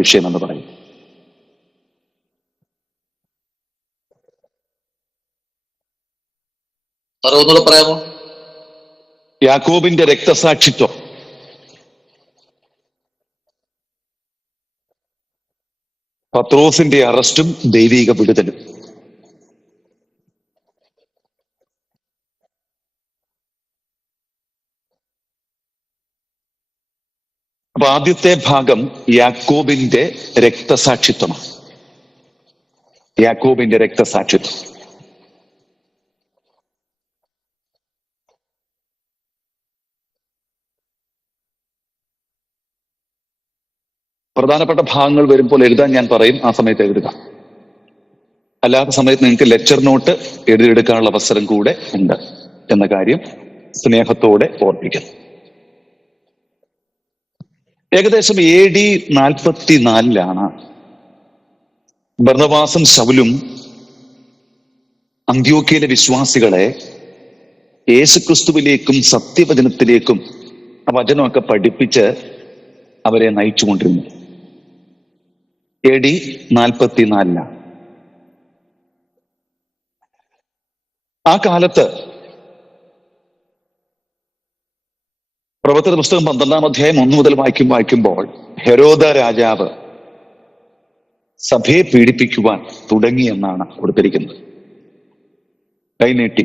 വിഷയം എന്ന് പറയും. പറയാമോ? യാക്കോബിന്റെ രക്തസാക്ഷിത്വം. പത്രോസിന്റെ അറസ്റ്റും ദൈവിക വിടുതലും. അപ്പൊ ആദ്യത്തെ ഭാഗം യാക്കോബിന്റെ രക്തസാക്ഷിത്വമാണ്. യാക്കോബിന്റെ രക്തസാക്ഷിത്വം. പ്രധാനപ്പെട്ട ഭാഗങ്ങൾ വരുമ്പോൾ എഴുതാൻ ഞാൻ പറയും, ആ സമയത്ത് എഴുതുക. അല്ലാത്ത സമയത്ത് നിങ്ങൾക്ക് ലെക്ചർ നോട്ട് എഴുതിയെടുക്കാനുള്ള അവസരം കൂടെ ഉണ്ട് എന്ന കാര്യം സ്നേഹത്തോടെ ഓർപ്പിക്കുന്നു. ഏകദേശം AD 44 ബർന്നബാസും ശൗലും അന്ത്യോക്യയിലെ വിശ്വാസികളെ യേശുക്രിസ്തുവിലേക്കും സത്യവചനത്തിലേക്കും വചനമൊക്കെ പഠിപ്പിച്ച് അവരെ നയിച്ചുകൊണ്ടിരുന്നു. AD 44 ആ കാലത്ത് പ്രവർത്തന പുസ്തകം 12-ാം അധ്യായം 1 മുതൽ വായിക്കുമ്പോൾ ഹെരോദ രാജാവ് സഭയെ പീഡിപ്പിക്കുവാൻ തുടങ്ങിയെന്നാണ് കൊടുത്തിരിക്കുന്നത്. കൈനീട്ടി.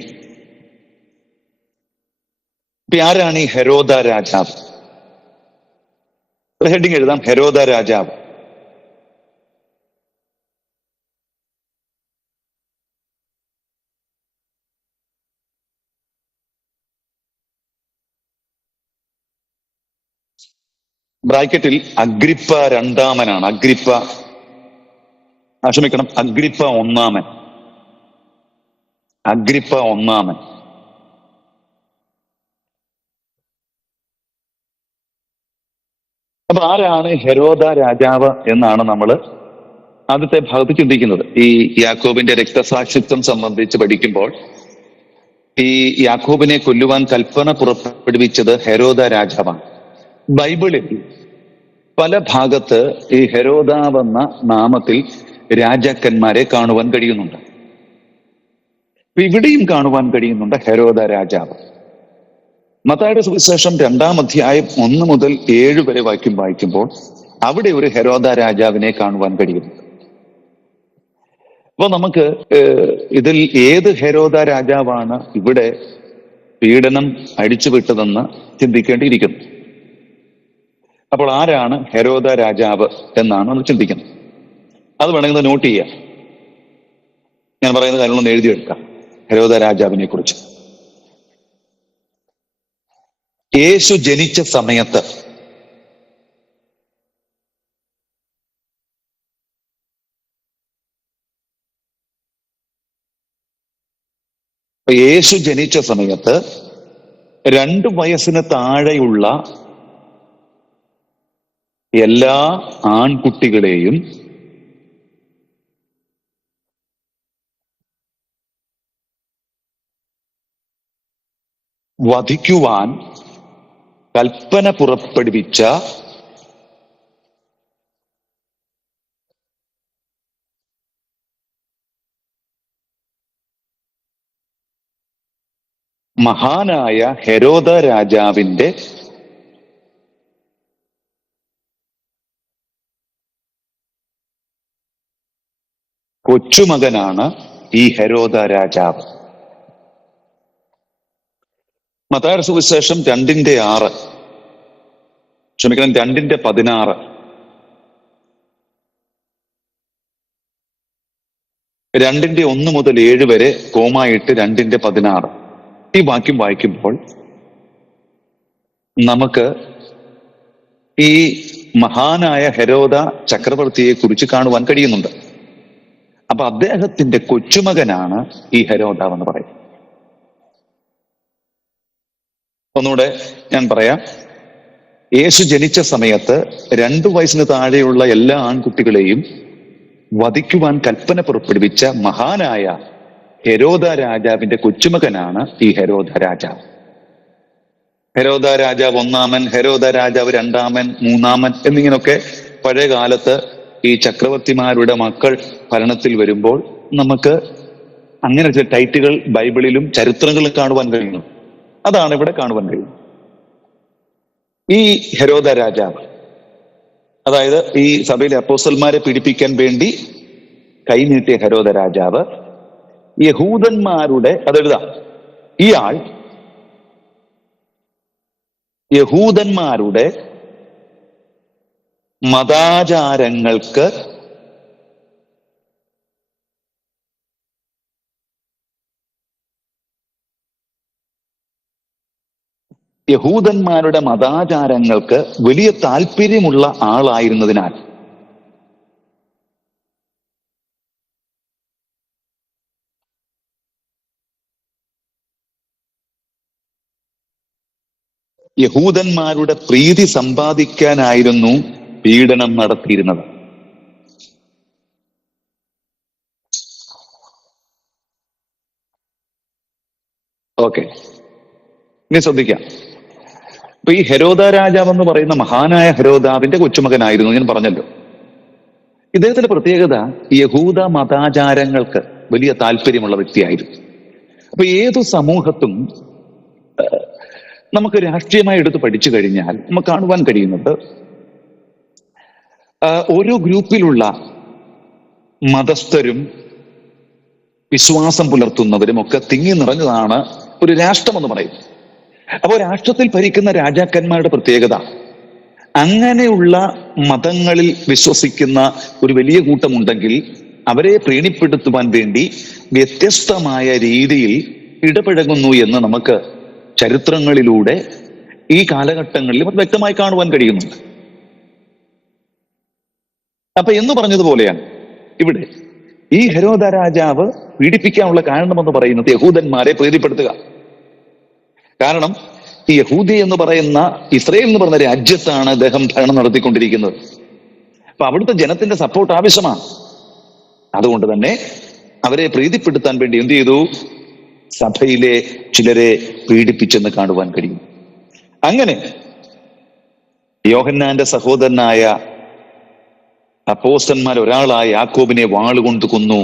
ആരാണ് ഈ ഹെരോദ രാജാവ്? ഹെഡിങ് എഴുതാം, ഹെരോദ രാജാവ്. ബ്രാക്കറ്റിൽ അഗ്രിപ്പ രണ്ടാമനാണ്. അഗ്രിപ്പ 1. അഗ്രിപ്പ 1. അപ്പൊ ആരാണ് ഹെരോദ രാജാവ് എന്നാണ് നമ്മൾ ആദ്യത്തെ ഭാഗത്ത് ചിന്തിക്കുന്നത്. ഈ യാക്കോബിന്റെ രക്തസാക്ഷിത്വം സംബന്ധിച്ച് പഠിക്കുമ്പോൾ ഈ യാക്കോബിനെ കൊല്ലുവാൻ കൽപ്പന പുറപ്പെടുവിച്ചത് ഹെരോദ രാജാവാണ്. ബൈബിളിൽ പല ഭാഗത്ത് ഈ ഹെരോദാവെന്ന നാമത്തിൽ രാജാക്കന്മാരെ കാണുവാൻ കഴിയുന്നുണ്ട്. ഇവിടെയും കാണുവാൻ കഴിയുന്നുണ്ട് ഹെരോദ രാജാവ്. മത്തായിയുടെ സുവിശേഷം 2-ാം അധ്യായം 1 മുതൽ 7 വരെ വായിക്കുമ്പോൾ അവിടെ ഒരു ഹെരോദ രാജാവിനെ കാണുവാൻ കഴിയുന്നു. അപ്പൊ നമുക്ക് ഇതിൽ ഏത് ഹെരോദ രാജാവാണ് ഇവിടെ പീഡനം അടിച്ചുവിട്ടതെന്ന് ചിന്തിക്കേണ്ടിയിരിക്കുന്നു. അപ്പോൾ ആരാണ് ഹെരോദ രാജാവ് എന്നാണ് നമ്മൾ ചിന്തിക്കുന്നത്. അത് വേണമെങ്കിൽ നോട്ട് ചെയ്യാം. ഞാൻ പറയുന്ന കാര്യങ്ങളൊന്ന് എഴുതിയെടുക്കാം. ഹെരോദ രാജാവിനെ കുറിച്ച് യേശു ജനിച്ച സമയത്ത് യേശു ജനിച്ച സമയത്ത് 2 വയസ്സിന് താഴെയുള്ള എല്ലാ ആൺകുട്ടികളെയും വധിക്കുവാൻ കൽപ്പന പുറപ്പെടുവിച്ച മഹാനായ ഹെരോദ രാജാവിന്റെ കൊച്ചുമകനാണ് ഈ ഹെരോദ രാജാവ്. മത്തായിയുടെ സുവിശേഷം 2:6, 2:16, 2:1 മുതൽ 7 വരെ കോമായിട്ട് 2:16 ഈ വാക്യം വായിക്കുമ്പോൾ നമുക്ക് ഈ മഹാനായ ഹെരോദ ചക്രവർത്തിയെ കുറിച്ച് കാണുവാൻ കഴിയുന്നുണ്ട്. അപ്പൊ അദ്ദേഹത്തിന്റെ കൊച്ചുമകനാണ് ഈ ഹെരോദാവ് എന്ന് പറയും. ഒന്നുകൂടെ ഞാൻ പറയാം. യേശു ജനിച്ച സമയത്ത് 2 വയസ്സിന് താഴെയുള്ള എല്ലാ ആൺകുട്ടികളെയും വധിക്കുവാൻ കൽപ്പന പുറപ്പെടുവിച്ച മഹാനായ ഹെരോദ രാജാവിന്റെ കൊച്ചുമകനാണ് ഈ ഹെരോദ രാജാവ്. ഹെരോദ രാജാവ് 1-ാമൻ, ഹെരോദ രാജാവ് 2-ാമൻ, 3-ാമൻ എന്നിങ്ങനൊക്കെ പഴയ കാലത്ത് ഈ ചക്രവർത്തിമാരുടെ മക്കൾ ഭരണത്തിൽ വരുമ്പോൾ നമുക്ക് അങ്ങനെ ചില ടൈറ്റുകൾ ബൈബിളിലും ചരിത്രങ്ങളിലും കാണുവാൻ കഴിയുന്നു. അതാണ് ഇവിടെ കാണുവാൻ കഴിയുന്നത്. ഈ ഹെരോദ രാജാവ്, അതായത് ഈ സഭയിലെ അപ്പോസ്തലന്മാരെ പീഡിപ്പിക്കാൻ വേണ്ടി കൈനീട്ടിയ ഹെരോദ രാജാവ് യഹൂദന്മാരുടെ, അതെഴുതാം, ഇയാൾ യഹൂദന്മാരുടെ മതാചാരങ്ങൾക്ക് വലിയ താല്പര്യമുള്ള ആളായിരുന്നതിനാൽ യഹൂദന്മാരുടെ പ്രീതി സമ്പാദിക്കാനായിരുന്നു പീഡനം നടത്തിയിരുന്നത്. ഓക്കെ, ഇനി ശ്രദ്ധിക്കാം. അപ്പൊ ഈ ഹെരോദ രാജാവ് എന്ന് പറയുന്ന മഹാനായ ഹെരോദാവിന്റെ കൊച്ചുമകനായിരുന്നു, ഞാൻ പറഞ്ഞല്ലോ. ഇദ്ദേഹത്തിന്റെ പ്രത്യേകത യഹൂദ മതാചാരങ്ങൾക്ക് വലിയ താല്പര്യമുള്ള വ്യക്തിയായിരുന്നു. അപ്പൊ ഏതു സമൂഹത്തും നമുക്ക് രാഷ്ട്രീയമായി എടുത്ത് പഠിച്ചു കഴിഞ്ഞാൽ നമുക്ക് കാണുവാൻ കഴിയുന്നത് ഓരോ ഗ്രൂപ്പിലുള്ള മതസ്ഥരും വിശ്വാസം പുലർത്തുന്നവരും ഒക്കെ തിങ്ങി നിറഞ്ഞതാണ് ഒരു രാഷ്ട്രം എന്ന് പറയുന്നത്. അപ്പോൾ രാഷ്ട്രത്തിൽ ഭരിക്കുന്ന രാജാക്കന്മാരുടെ പ്രത്യേകത അങ്ങനെയുള്ള മതങ്ങളിൽ വിശ്വസിക്കുന്ന ഒരു വലിയ കൂട്ടമുണ്ടെങ്കിൽ അവരെ പ്രീണിപ്പെടുത്തുവാൻ വേണ്ടി വ്യത്യസ്തമായ രീതിയിൽ ഇടപഴകുന്നു എന്ന് നമുക്ക് ചരിത്രങ്ങളിലൂടെ ഈ കാലഘട്ടങ്ങളിൽ വ്യക്തമായി കാണുവാൻ കഴിയുന്നുണ്ട്. അപ്പൊ എന്ന് പറഞ്ഞതുപോലെയാണ് ഇവിടെ ഈ ഹെരോദ രാജാവ് പീഡിപ്പിക്കാനുള്ള കാരണമെന്ന് പറയുന്നത് യഹൂദന്മാരെ പ്രീതിപ്പെടുത്തുക. കാരണം ഈ യഹൂദി എന്ന് പറയുന്ന ഇസ്രയേൽ എന്ന് പറയുന്ന രാജ്യത്താണ് അദ്ദേഹം ഭരണം നടത്തിക്കൊണ്ടിരിക്കുന്നത്. അപ്പൊ അവിടുത്തെ ജനത്തിന്റെ സപ്പോർട്ട് ആവശ്യമാണ്. അതുകൊണ്ട് തന്നെ അവരെ പ്രീതിപ്പെടുത്താൻ വേണ്ടി എന്ത് ചെയ്തു? സഭയിലെ ചിലരെ പീഡിപ്പിച്ചെന്ന് കാണുവാൻ കഴിയും. അങ്ങനെ യോഹന്നാന്റെ സഹോദരനായ അപ്പോസ്തലന്മാർ ഒരാളായ യാക്കോബിനെ വാളുകൊണ്ട് കൊന്നു,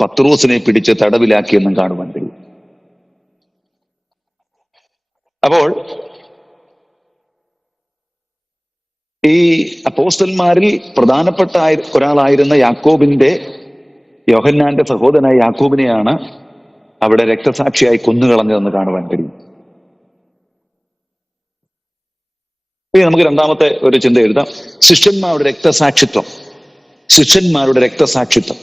പത്രോസിനെ പിടിച്ച് തടവിലാക്കിയെന്നും കാണുവാൻ കഴിയും. അപ്പോൾ ഈ അപ്പോസ്തലന്മാരിൽ പ്രധാനപ്പെട്ട ഒരാളായിരുന്ന യോഹന്നാന്റെ സഹോദരനായ യാക്കോബിനെയാണ് അവിടെ രക്തസാക്ഷിയായി കൊന്നുകളഞ്ഞതെന്ന് കാണുവാൻ കഴിയും. നമുക്ക് രണ്ടാമത്തെ ഒരു ചിന്ത എഴുതാം. ശിഷ്യന്മാരുടെ രക്തസാക്ഷിത്വം. ശിഷ്യന്മാരുടെ രക്തസാക്ഷിത്വം.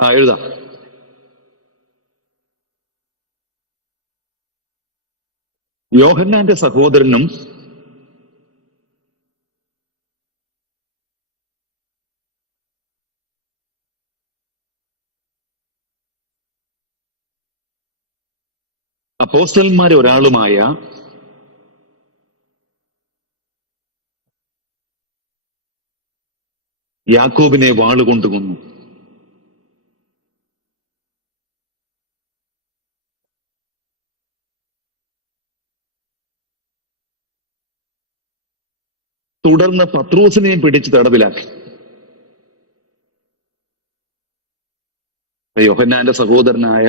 എഴുതാം. യോഹന്നാന്റെ സഹോദരനും അപ്പോസ്തലന്മാരെ ഒരാളുമായ യാക്കോബിനെ വാളുകൊണ്ട് കൊന്നു. തുടർന്ന് പത്രോസിനെയും പിടിച്ച് തടവിലാക്കി. യോഹന്നാന്റെ സഹോദരനായ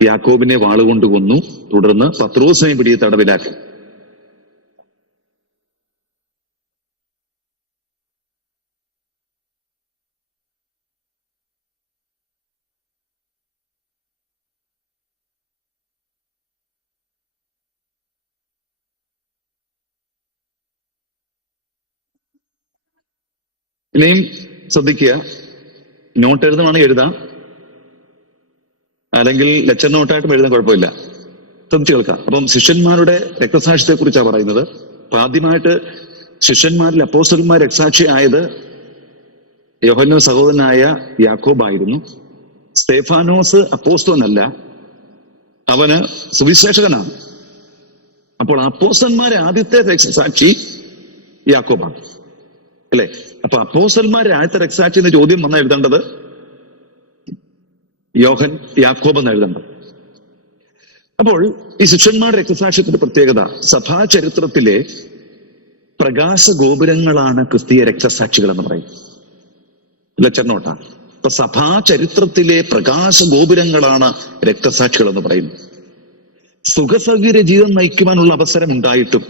യാക്കോബിനെ വാളുകൊണ്ട് കൊന്നു, തുടർന്ന് പത്രോസിനെയും പിടിച്ച് തടവിലാക്കി. ഇനിയും ശ്രദ്ധിക്കുക, നോട്ട് എഴുതുവാണെങ്കിൽ എഴുതാം, അല്ലെങ്കിൽ ലെക്ചർ നോട്ടായിട്ടും എഴുതാൻ കുഴപ്പമില്ല. ശ്രദ്ധിച്ചു കേൾക്കാം. അപ്പം ശിഷ്യന്മാരുടെ രക്തസാക്ഷിത്തെ കുറിച്ചാണ് പറയുന്നത്. അപ്പൊ ആദ്യമായിട്ട് ശിഷ്യന്മാരിൽ അപ്പോസ്തലന്മാർ രക്തസാക്ഷി ആയത് യോഹന്നാൻ സഹോദരനായ യാക്കോബായിരുന്നു. സ്തേഫാനോസ് അപ്പോസ്തലനല്ല, അവന് സുവിശേഷകനാണ്. അപ്പോൾ അപ്പോസ്തലന്മാരെ ആദ്യത്തെ രക്തസാക്ഷി യാക്കോബാണ്, അല്ലെ? അപ്പൊ അപ്പോസ്തലന്മാരെ ആദ്യത്തെ രക്തസാക്ഷി എന്ന ചോദ്യം വന്ന എഴുതേണ്ടത് യാക്കോബ് എന്ന് എഴുതേണ്ടത്. അപ്പോൾ ഈ ശിഷ്യന്മാരുടെ രക്തസാക്ഷ്യത്തിന്റെ പ്രത്യേകത, സഭാ ചരിത്രത്തിലെ പ്രകാശ ഗോപുരങ്ങളാണ് ക്രിസ്തീയ രക്തസാക്ഷികൾ എന്ന് പറയും. ലച്ചർണോട്ടാ, ഇപ്പൊ സഭാ ചരിത്രത്തിലെ പ്രകാശ ഗോപുരങ്ങളാണ് രക്തസാക്ഷികൾ എന്ന് പറയുന്നത്. സുഖസൗകര്യ ജീവിതം നയിക്കുവാനുള്ള അവസരം ഉണ്ടായിട്ടും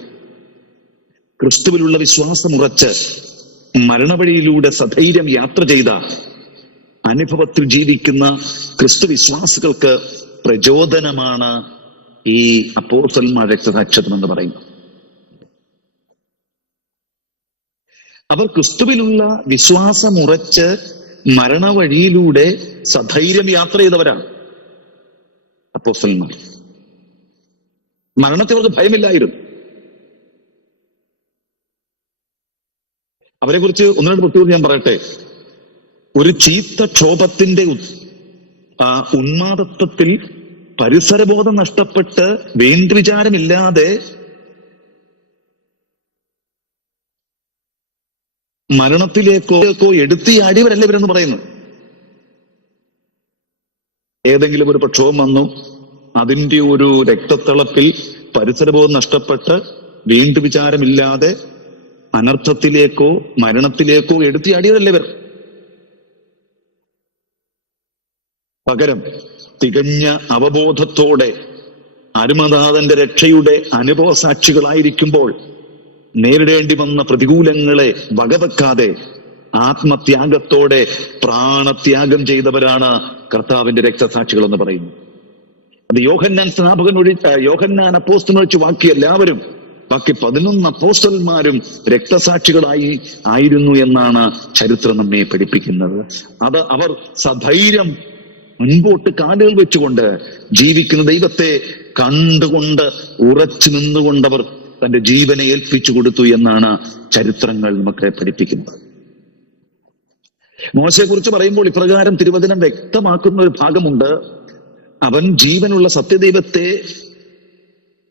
ക്രിസ്തുവിലുള്ള വിശ്വാസമുറച്ച് മരണവഴിയിലൂടെ സധൈര്യം യാത്ര ചെയ്ത അനുഭവത്തിൽ ജീവിക്കുന്ന ക്രിസ്തു വിശ്വാസികൾക്ക് പ്രചോദനമാണ് ഈ അപ്പോസ്തലന്മാരുടെ രക്തസാക്ഷ്യം എന്ന് പറയുന്നത്. അവർ ക്രിസ്തുവിലുള്ള വിശ്വാസമുറച്ച് മരണവഴിയിലൂടെ സധൈര്യം യാത്ര ചെയ്തവരാണ് അപ്പോസ്തലന്മാർ. മരണത്തെ അവർക്ക് ഭയമില്ലായിരുന്നു. അവരെ കുറിച്ച് ഒന്ന് രണ്ട് പ്രത്യേകത ഞാൻ പറയട്ടെ. ഒരു ചീത്ത ക്ഷോഭത്തിന്റെ ഉന്മാദത്വത്തിൽ പരിസരബോധം നഷ്ടപ്പെട്ട് വേന്ദ്വിചാരമില്ലാതെ മരണത്തിലേക്കോ എടുത്തിയാടിയവരല്ല ഇവരെന്ന് പറയുന്നു. ഏതെങ്കിലും ഒരു പ്രക്ഷോഭം വന്നു, അതിന്റെ ഒരു രക്തത്തിളപ്പിൽ പരിസരബോധം നഷ്ടപ്പെട്ട് വേണ്ടുവിചാരമില്ലാതെ അനർത്ഥത്തിലേക്കോ മരണത്തിലേക്കോ എടുത്തിയാടിയവരല്ല ഇവർ. പകരം തികഞ്ഞ അവബോധത്തോടെ അരുമനാഥന്റെ രക്ഷയുടെ അനുഭവ സാക്ഷികളായിരിക്കുമ്പോൾ നേരിടേണ്ടി വന്ന പ്രതികൂലങ്ങളെ വകവെക്കാതെ ആത്മത്യാഗത്തോടെ പ്രാണത്യാഗം ചെയ്തവരാണ് കർത്താവിന്റെ രക്തസാക്ഷികൾ എന്ന് പറയുന്നത്. അത് യോഹന്നാൻ അപ്പോസ്തലൻ ഒഴിച്ച് ബാക്കി എല്ലാവരും, ബാക്കി 11 അപ്പോസ്തലന്മാരും ആയിരുന്നു എന്നാണ് ചരിത്രം നമ്മെ പഠിപ്പിക്കുന്നത്. അത് അവർ സധൈര്യം മുൻപോട്ട് കാലുകൾ വെച്ചുകൊണ്ട് ജീവിക്കുന്ന ദൈവത്തെ കണ്ടുകൊണ്ട് ഉറച്ചു നിന്നുകൊണ്ടവർ തന്റെ ജീവനെ ഏൽപ്പിച്ചു കൊടുത്തു എന്നാണ് ചരിത്രങ്ങൾ നമുക്ക് പഠിപ്പിക്കുന്നത്. മോശയെ കുറിച്ച് പറയുമ്പോൾ ഇപ്രകാരം തിരുവചനം വ്യക്തമാക്കുന്ന ഒരു ഭാഗമുണ്ട്. അവൻ ജീവനുള്ള സത്യദൈവത്തെ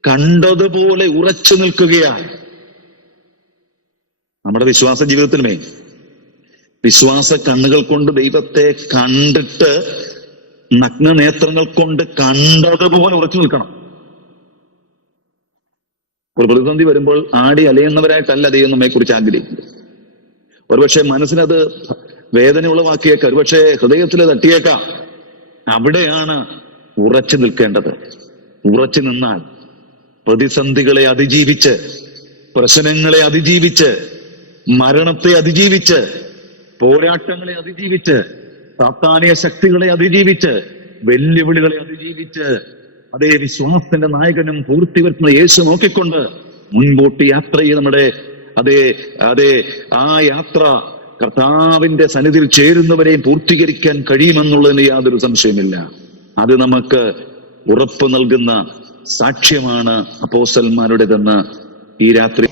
കണ്ടതുപോലെ ഉറച്ചു നിൽക്കുകയാണ്. നമ്മുടെ വിശ്വാസ ജീവിതത്തിലുമേ വിശ്വാസ കണ്ണുകൾ കൊണ്ട് ദൈവത്തെ കണ്ടിട്ട് നഗ്ന നേത്രങ്ങൾ കൊണ്ട് കണ്ടതുപോലെ ഉറച്ചു നിൽക്കണം. ഒരു പ്രതിസന്ധി വരുമ്പോൾ ആടി അലയുന്നവരായിട്ടല്ല ദൈവം നമ്മെ കുറിച്ച് ആഗ്രഹിക്കുന്നത്. ഒരുപക്ഷെ മനസ്സിനത് വേദന ഉളവാക്കിയേക്കാം, ഒരുപക്ഷെ ഹൃദയത്തിൽ തട്ടിയേക്കാം. അവിടെയാണ് ഉറച്ചു നിൽക്കേണ്ടത്. ഉറച്ചു നിന്നാൽ പ്രതിസന്ധികളെ അതിജീവിച്ച്, പ്രശ്നങ്ങളെ അതിജീവിച്ച്, മരണത്തെ അതിജീവിച്ച്, പോരാട്ടങ്ങളെ അതിജീവിച്ച്, സാത്താനിക ശക്തികളെ അതിജീവിച്ച്, വെല്ലുവിളികളെ അതിജീവിച്ച്, അതേ വിശ്വാസത്തിന്റെ നായകനും പൂർത്തിവരുത്തുന്ന യേശു നോക്കിക്കൊണ്ട് മുൻപോട്ട് യാത്ര ചെയ്ത് നമ്മുടെ അതേ ആ യാത്ര കർത്താവിന്റെ സന്നിധിയിൽ ചേരുന്നവരെയും പൂർത്തീകരിക്കാൻ കഴിയുമെന്നുള്ളതിന് യാതൊരു സംശയമില്ല. അത് നമുക്ക് ഉറപ്പ് നൽകുന്ന സാക്ഷ്യമാണ് അപ്പോസ്തലന്മാരുടേതെന്ന് ഈ രാത്രി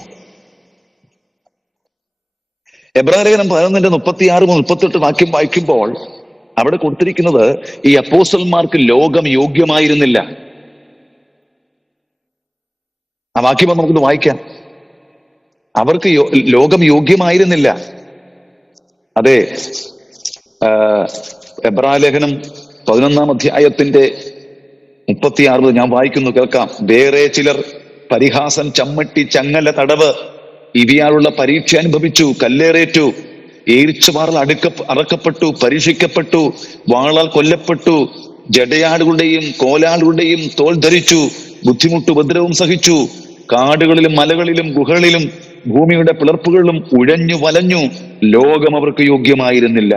എബ്രായലേഖനം 11:36-38 വാക്യം വായിക്കുമ്പോൾ അവിടെ കൊടുത്തിരിക്കുന്നത് ഈ അപ്പോസ്തലന്മാർക്ക് ലോകം യോഗ്യമായിരുന്നില്ല. ആ വാക്യം നമുക്കൊന്ന് വായിക്കാം. അവർക്ക് ലോകം യോഗ്യമായിരുന്നില്ല. അതെ, എബ്രായലേഖനം 11-ാം അധ്യായത്തിന്റെ 36 ഞാൻ വായിക്കുന്നു, കേൾക്കാം. വേറെ ചിലർ പരിഹാസം, ചമ്മട്ടി, ചങ്ങല, തടവ് ഇവയാലുള്ള പരീക്ഷ അനുഭവിച്ചു, കല്ലേറേറ്റു, ഏരിച്ചുപാറൽ അറക്കപ്പെട്ടു, പരീക്ഷിക്കപ്പെട്ടു, വാളാൽ കൊല്ലപ്പെട്ടു, ജടയാടുകളുടെയും കോലാളുകളുടെയും തോൽ ധരിച്ചു, ബുദ്ധിമുട്ട് ഉപദ്രവം സഹിച്ചു, കാടുകളിലും മലകളിലും ഗുഹകളിലും ഭൂമിയുടെ പിളർപ്പുകളിലും ഉഴഞ്ഞു വലഞ്ഞു. ലോകം അവർക്ക് യോഗ്യമായിരുന്നില്ല.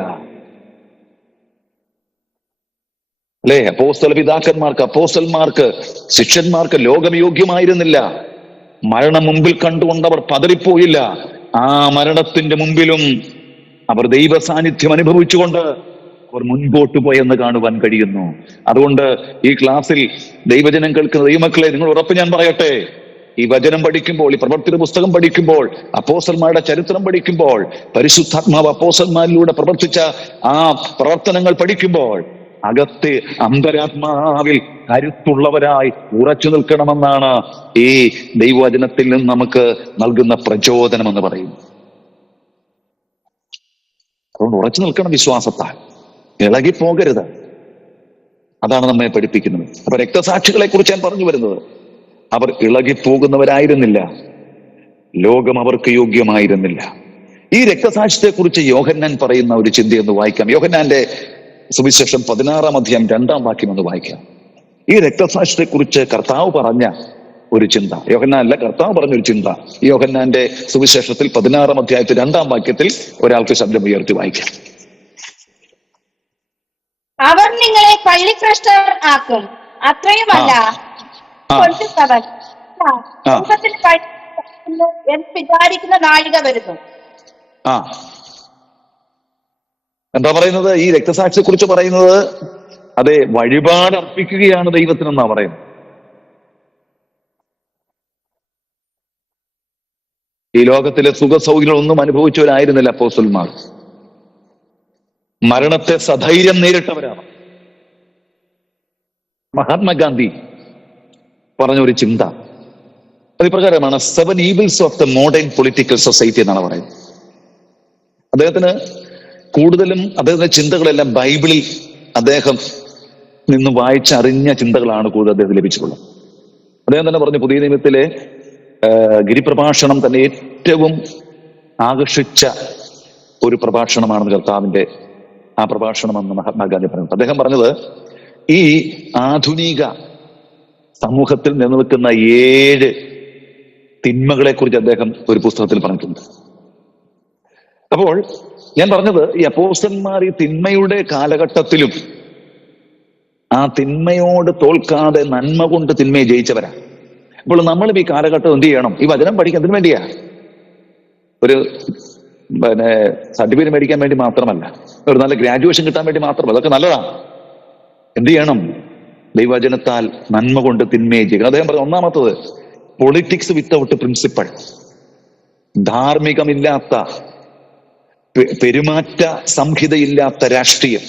അല്ലെ? അപ്പോസ്തല പിതാക്കന്മാർക്ക്, അപ്പോസ്തലന്മാർക്ക്, ശിഷ്യന്മാർക്ക് ലോകം യോഗ്യമായിരുന്നില്ല. മരണം മുമ്പിൽ കണ്ടുകൊണ്ട് അവർ പതറിപ്പോയില്ല. ആ മരണത്തിന്റെ മുമ്പിലും അവർ ദൈവ സാന്നിധ്യം അനുഭവിച്ചുകൊണ്ട് അവർ മുൻപോട്ട് പോയെന്ന് കാണുവാൻ കഴിയുന്നു. അതുകൊണ്ട് ഈ ക്ലാസ്സിൽ ദൈവജനം കേൾക്കുന്ന ദൈവമക്കളെ, നിങ്ങൾ ഉറപ്പ് ഞാൻ പറയട്ടെ, ഈ വചനം പഠിക്കുമ്പോൾ, ഈ പ്രവർത്തിയുടെ പുസ്തകം പഠിക്കുമ്പോൾ, അപ്പോസ്തലന്മാരുടെ ചരിത്രം പഠിക്കുമ്പോൾ, പരിശുദ്ധാത്മാവ് അപ്പോസ്തലന്മാരിലൂടെ പ്രവർത്തിച്ച ആ പ്രവർത്തനങ്ങൾ പഠിക്കുമ്പോൾ അകത്തെ അന്തരാത്മാവിൽ കരുത്തുള്ളവരായി ഉറച്ചു നിൽക്കണമെന്നാണ് ഈ ദൈവവചനത്തിൽ നിന്ന് നമുക്ക് നൽകുന്ന പ്രചോദനം എന്ന് പറയുന്നത്. അതുകൊണ്ട് ഉറച്ചു നിൽക്കണം വിശ്വാസത്താൽ, ഇളകിപ്പോകരുത്. അതാണ് നമ്മെ പഠിപ്പിക്കുന്നത്. അപ്പൊ രക്തസാക്ഷികളെ കുറിച്ച് ഞാൻ പറഞ്ഞു വരുന്നത്, അവർ ഇളകിപ്പോകുന്നവരായിരുന്നില്ല, ലോകം അവർക്ക് യോഗ്യമായിരുന്നില്ല. ഈ രക്തസാക്ഷിത്തെ കുറിച്ച് യോഹന്നാൻ പറയുന്ന ഒരു ചിന്തയൊന്ന് വായിക്കാം. യോഹന്നാന്റെ സുവിശേഷം 16-ാം അധ്യായം 2-ാം വാക്യം ഒന്ന് വായിക്കാം. ഈ രക്തസാക്ഷിത്തെ കുറിച്ച് കർത്താവ് പറഞ്ഞ ഒരു ചിന്ത, യോഹന്നാനല്ല, കർത്താവ് പറഞ്ഞൊരു ചിന്ത യോഹന്നാന്റെ സുവിശേഷത്തിൽ 16-ാം അധ്യായത്തിൽ 2-ാം വാക്യത്തിൽ ഒരാൾക്ക് ശബ്ദം ഉയർത്തി വായിക്കാം. അവർ നിങ്ങളെ പള്ളിഭ്രഷ്ടർ ആക്കും, അത്രയുമല്ല കൊല്ലുന്നവൻ എന്ന് വിചാരിക്കുന്ന നാഴിക വരുന്നു. എന്താ പറയുന്നത്? ഈ രക്തസാക്ഷിയെ കുറിച്ച് പറയുന്നത്, അതെ, വഴിപാട് അർപ്പിക്കുകയാണ് ദൈവത്തിനെന്നാ പറയുന്നത്. ഈ ലോകത്തിലെ സുഖസൗകര്യങ്ങളൊന്നും അനുഭവിച്ചവരായിരുന്നില്ല അപ്പോസ്തലന്മാർ. മരണത്തെ സധൈര്യം നേരിട്ടവരാണ്. മഹാത്മാഗാന്ധി പറഞ്ഞ ഒരു ചിന്ത അതിപ്രകാരമാണ്: 7 evils of the modern political society എന്നാണ് പറയുന്നത്. അദ്ദേഹത്തിന് കൂടുതലും അദ്ദേഹത്തിന്റെ ചിന്തകളെല്ലാം ബൈബിളിൽ അദ്ദേഹം നിന്ന് വായിച്ചറിഞ്ഞ ചിന്തകളാണ് കൂടുതൽ അദ്ദേഹത്തിന് ലഭിച്ചിട്ടുള്ളത്. അദ്ദേഹം തന്നെ പറഞ്ഞു, പുതിയ നിയമത്തിലെ ഗിരിപ്രഭാഷണം തന്നെ ഏറ്റവും ആകർഷിച്ച ഒരു പ്രഭാഷണമാണ് കർത്താവിന്റെ ആ പ്രഭാഷണമെന്ന് മഹാത്മാഗാന്ധി പറഞ്ഞത്. അദ്ദേഹം പറഞ്ഞത്, ഈ ആധുനിക സമൂഹത്തിൽ നിലനിൽക്കുന്ന 7 തിന്മകളെ കുറിച്ച് അദ്ദേഹം ഒരു പുസ്തകത്തിൽ പറഞ്ഞിട്ടുണ്ട്. അപ്പോൾ ഞാൻ പറഞ്ഞത്, ഈ അപ്പോസ്തലന്മാർ ഈ തിന്മയുടെ കാലഘട്ടത്തിലും ആ തിന്മയോട് തോൽക്കാതെ നന്മ കൊണ്ട് തിന്മയെ ജയിച്ചവരാ. അപ്പോൾ നമ്മളും ഈ കാലഘട്ടം എന്ത് ചെയ്യണം? ഈ വചനം പഠിക്കാൻ എന്തിനു വേണ്ടിയാ? ഒരു സർട്ടിഫിക്കറ്റ് മേടിക്കാൻ വേണ്ടി മാത്രമല്ല, ഒരു നല്ല ഗ്രാജുവേഷൻ കിട്ടാൻ വേണ്ടി മാത്രമല്ല. അതൊക്കെ നല്ലതാണ്. എന്ത് ചെയ്യണം? ദൈവവചനത്താൽ നന്മ കൊണ്ട് തിന്മയെ ജയിക്കണം. അദ്ദേഹം പറഞ്ഞു, ഒന്നാമത്തത് പൊളിറ്റിക്സ് വിത്തൗട്ട് പ്രിൻസിപ്പൾ. ധാർമ്മികമില്ലാത്ത, പെരുമാറ്റ സംഹിതയില്ലാത്ത രാഷ്ട്രീയം,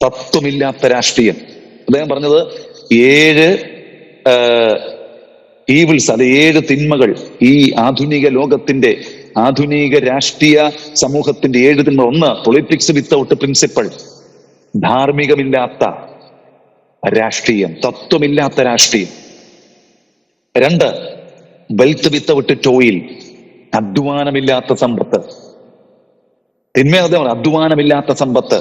തത്വമില്ലാത്ത രാഷ്ട്രീയം. അദ്ദേഹം പറഞ്ഞത് 7 ഈവിൾസ്, അത് 7 തിന്മകൾ ഈ ആധുനിക ലോകത്തിന്റെ, ആധുനിക രാഷ്ട്രീയ സമൂഹത്തിന്റെ 7 തിന്മ. 1, പൊളിറ്റിക്സ് വിത്തൗട്ട് പ്രിൻസിപ്പൾ, ധാർമ്മികമില്ലാത്ത രാഷ്ട്രീയം, തത്വമില്ലാത്ത രാഷ്ട്രീയം. 2, വെൽത്ത് വിത്തൗട്ട് ടോയിൽ, അധ്വാനമില്ലാത്ത സമ്പത്ത്. തിന്മയാണ് അധ്വാനമില്ലാത്ത സമ്പത്ത്.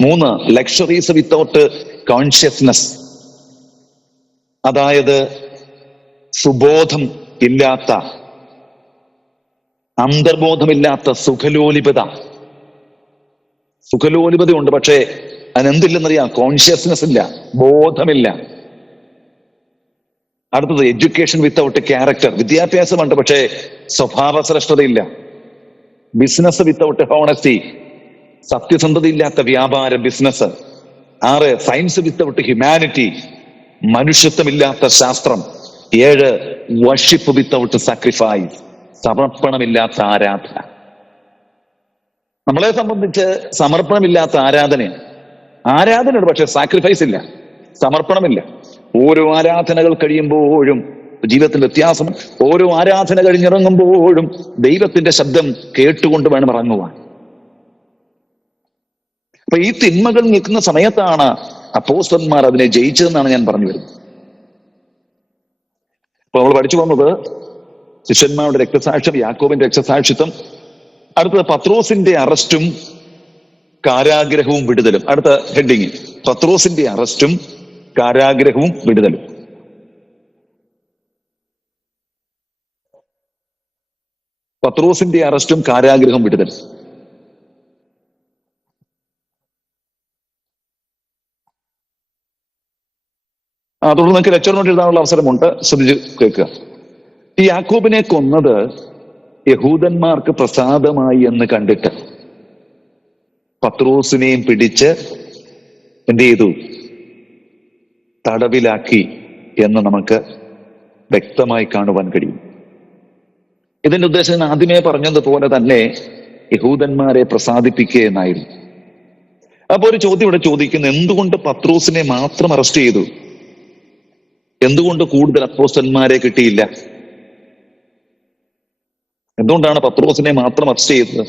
3, ലക്ഷറീസ് വിത്തൗട്ട് കോൺഷ്യസ്നസ്, അതായത് സുബോധം ഇല്ലാത്ത, അന്തർബോധമില്ലാത്ത സുഖലോലിപത. സുഖലോലിപതയുണ്ട്, പക്ഷേ അതിനെന്തില്ലെന്നറിയാം? കോൺഷ്യസ്നെസ് ഇല്ല, ബോധമില്ല. അടുത്തത് എഡ്യൂക്കേഷൻ വിത്തൗട്ട് ക്യാരക്ടർ, വിദ്യാഭ്യാസമുണ്ട് പക്ഷേ സ്വഭാവ ശ്രേഷ്ഠതയില്ല. ബിസിനസ് വിത്തൗട്ട് ഹോണസ്റ്റി, സത്യസന്ധത ഇല്ലാത്ത വ്യാപാര ബിസിനസ്. 6, സയൻസ് വിത്തൗട്ട് ഹ്യൂമാനിറ്റി, മനുഷ്യത്വമില്ലാത്ത ശാസ്ത്രം. 7, വർഷിപ്പ് വിത്തൗട്ട് സാക്രിഫൈസ്, സമർപ്പണമില്ലാത്ത ആരാധന. നമ്മളെ സംബന്ധിച്ച് സമർപ്പണമില്ലാത്ത ആരാധനയുണ്ട്, പക്ഷെ സാക്രിഫൈസ് ഇല്ല, സമർപ്പണമില്ല. ഓരോ ആരാധനകൾ കഴിയുമ്പോഴും ജീവിതത്തിന്റെ വ്യത്യാസം. ഓരോ ആരാധന കഴിഞ്ഞിറങ്ങുമ്പോഴും ദൈവത്തിന്റെ ശബ്ദം കേട്ടുകൊണ്ട് വേണം ഇറങ്ങുവാൻ. അപ്പൊ ഈ തിന്മകൾ നിൽക്കുന്ന സമയത്താണ് അപ്പോസ്തലന്മാർ അതിനെ ജയിച്ചതെന്നാണ് ഞാൻ പറഞ്ഞു വരുന്നത്. അപ്പൊ നമ്മൾ പഠിച്ചു വന്നത് ശിഷ്യന്മാരുടെ രക്തസാക്ഷ്യം, യാക്കോബിന്റെ രക്തസാക്ഷിത്വം. അടുത്തത് പത്രോസിന്റെ അറസ്റ്റും കാരാഗ്രഹവും വിടുതലും. അടുത്ത ഹെഡിങ് പത്രോസിന്റെ അറസ്റ്റും കാരാഗ്രഹവും വിടുതലും. പത്രോസിന്റെ അറസ്റ്റും കാരാഗ്രഹവും വിടുതലും. തുടർന്ന് നിങ്ങൾക്ക് ലെക്ചർ നോട്ട് എഴുതാനുള്ള അവസരമുണ്ട്, ശ്രദ്ധിച്ച് കേൾക്കുക. ഈ യാക്കോബിനെ കൊന്നത് യഹൂദന്മാർക്ക് പ്രസാദമായി എന്ന് കണ്ടിട്ട് പത്രോസിനെയും പിടിച്ച് എന്ത് ചെയ്തു? തടവിലാക്കി എന്ന് നമുക്ക് വ്യക്തമായി കാണുവാൻ കഴിയും. ഇതിന്റെ ഉദ്ദേശം ആദ്യമേ പറഞ്ഞതുപോലെ തന്നെ യഹൂദന്മാരെ പ്രസാദിപ്പിക്കുക എന്നായിരുന്നു. അപ്പൊ ഒരു ചോദ്യം ഇവിടെ ചോദിക്കുന്നു, എന്തുകൊണ്ട് പത്രോസിനെ മാത്രം അറസ്റ്റ് ചെയ്തു? എന്തുകൊണ്ട് കൂടുതൽ അപ്പോസ്തലന്മാരെ കിട്ടിയില്ല? എന്തുകൊണ്ടാണ് പത്രോസിനെ മാത്രം അറസ്റ്റ് ചെയ്തത്?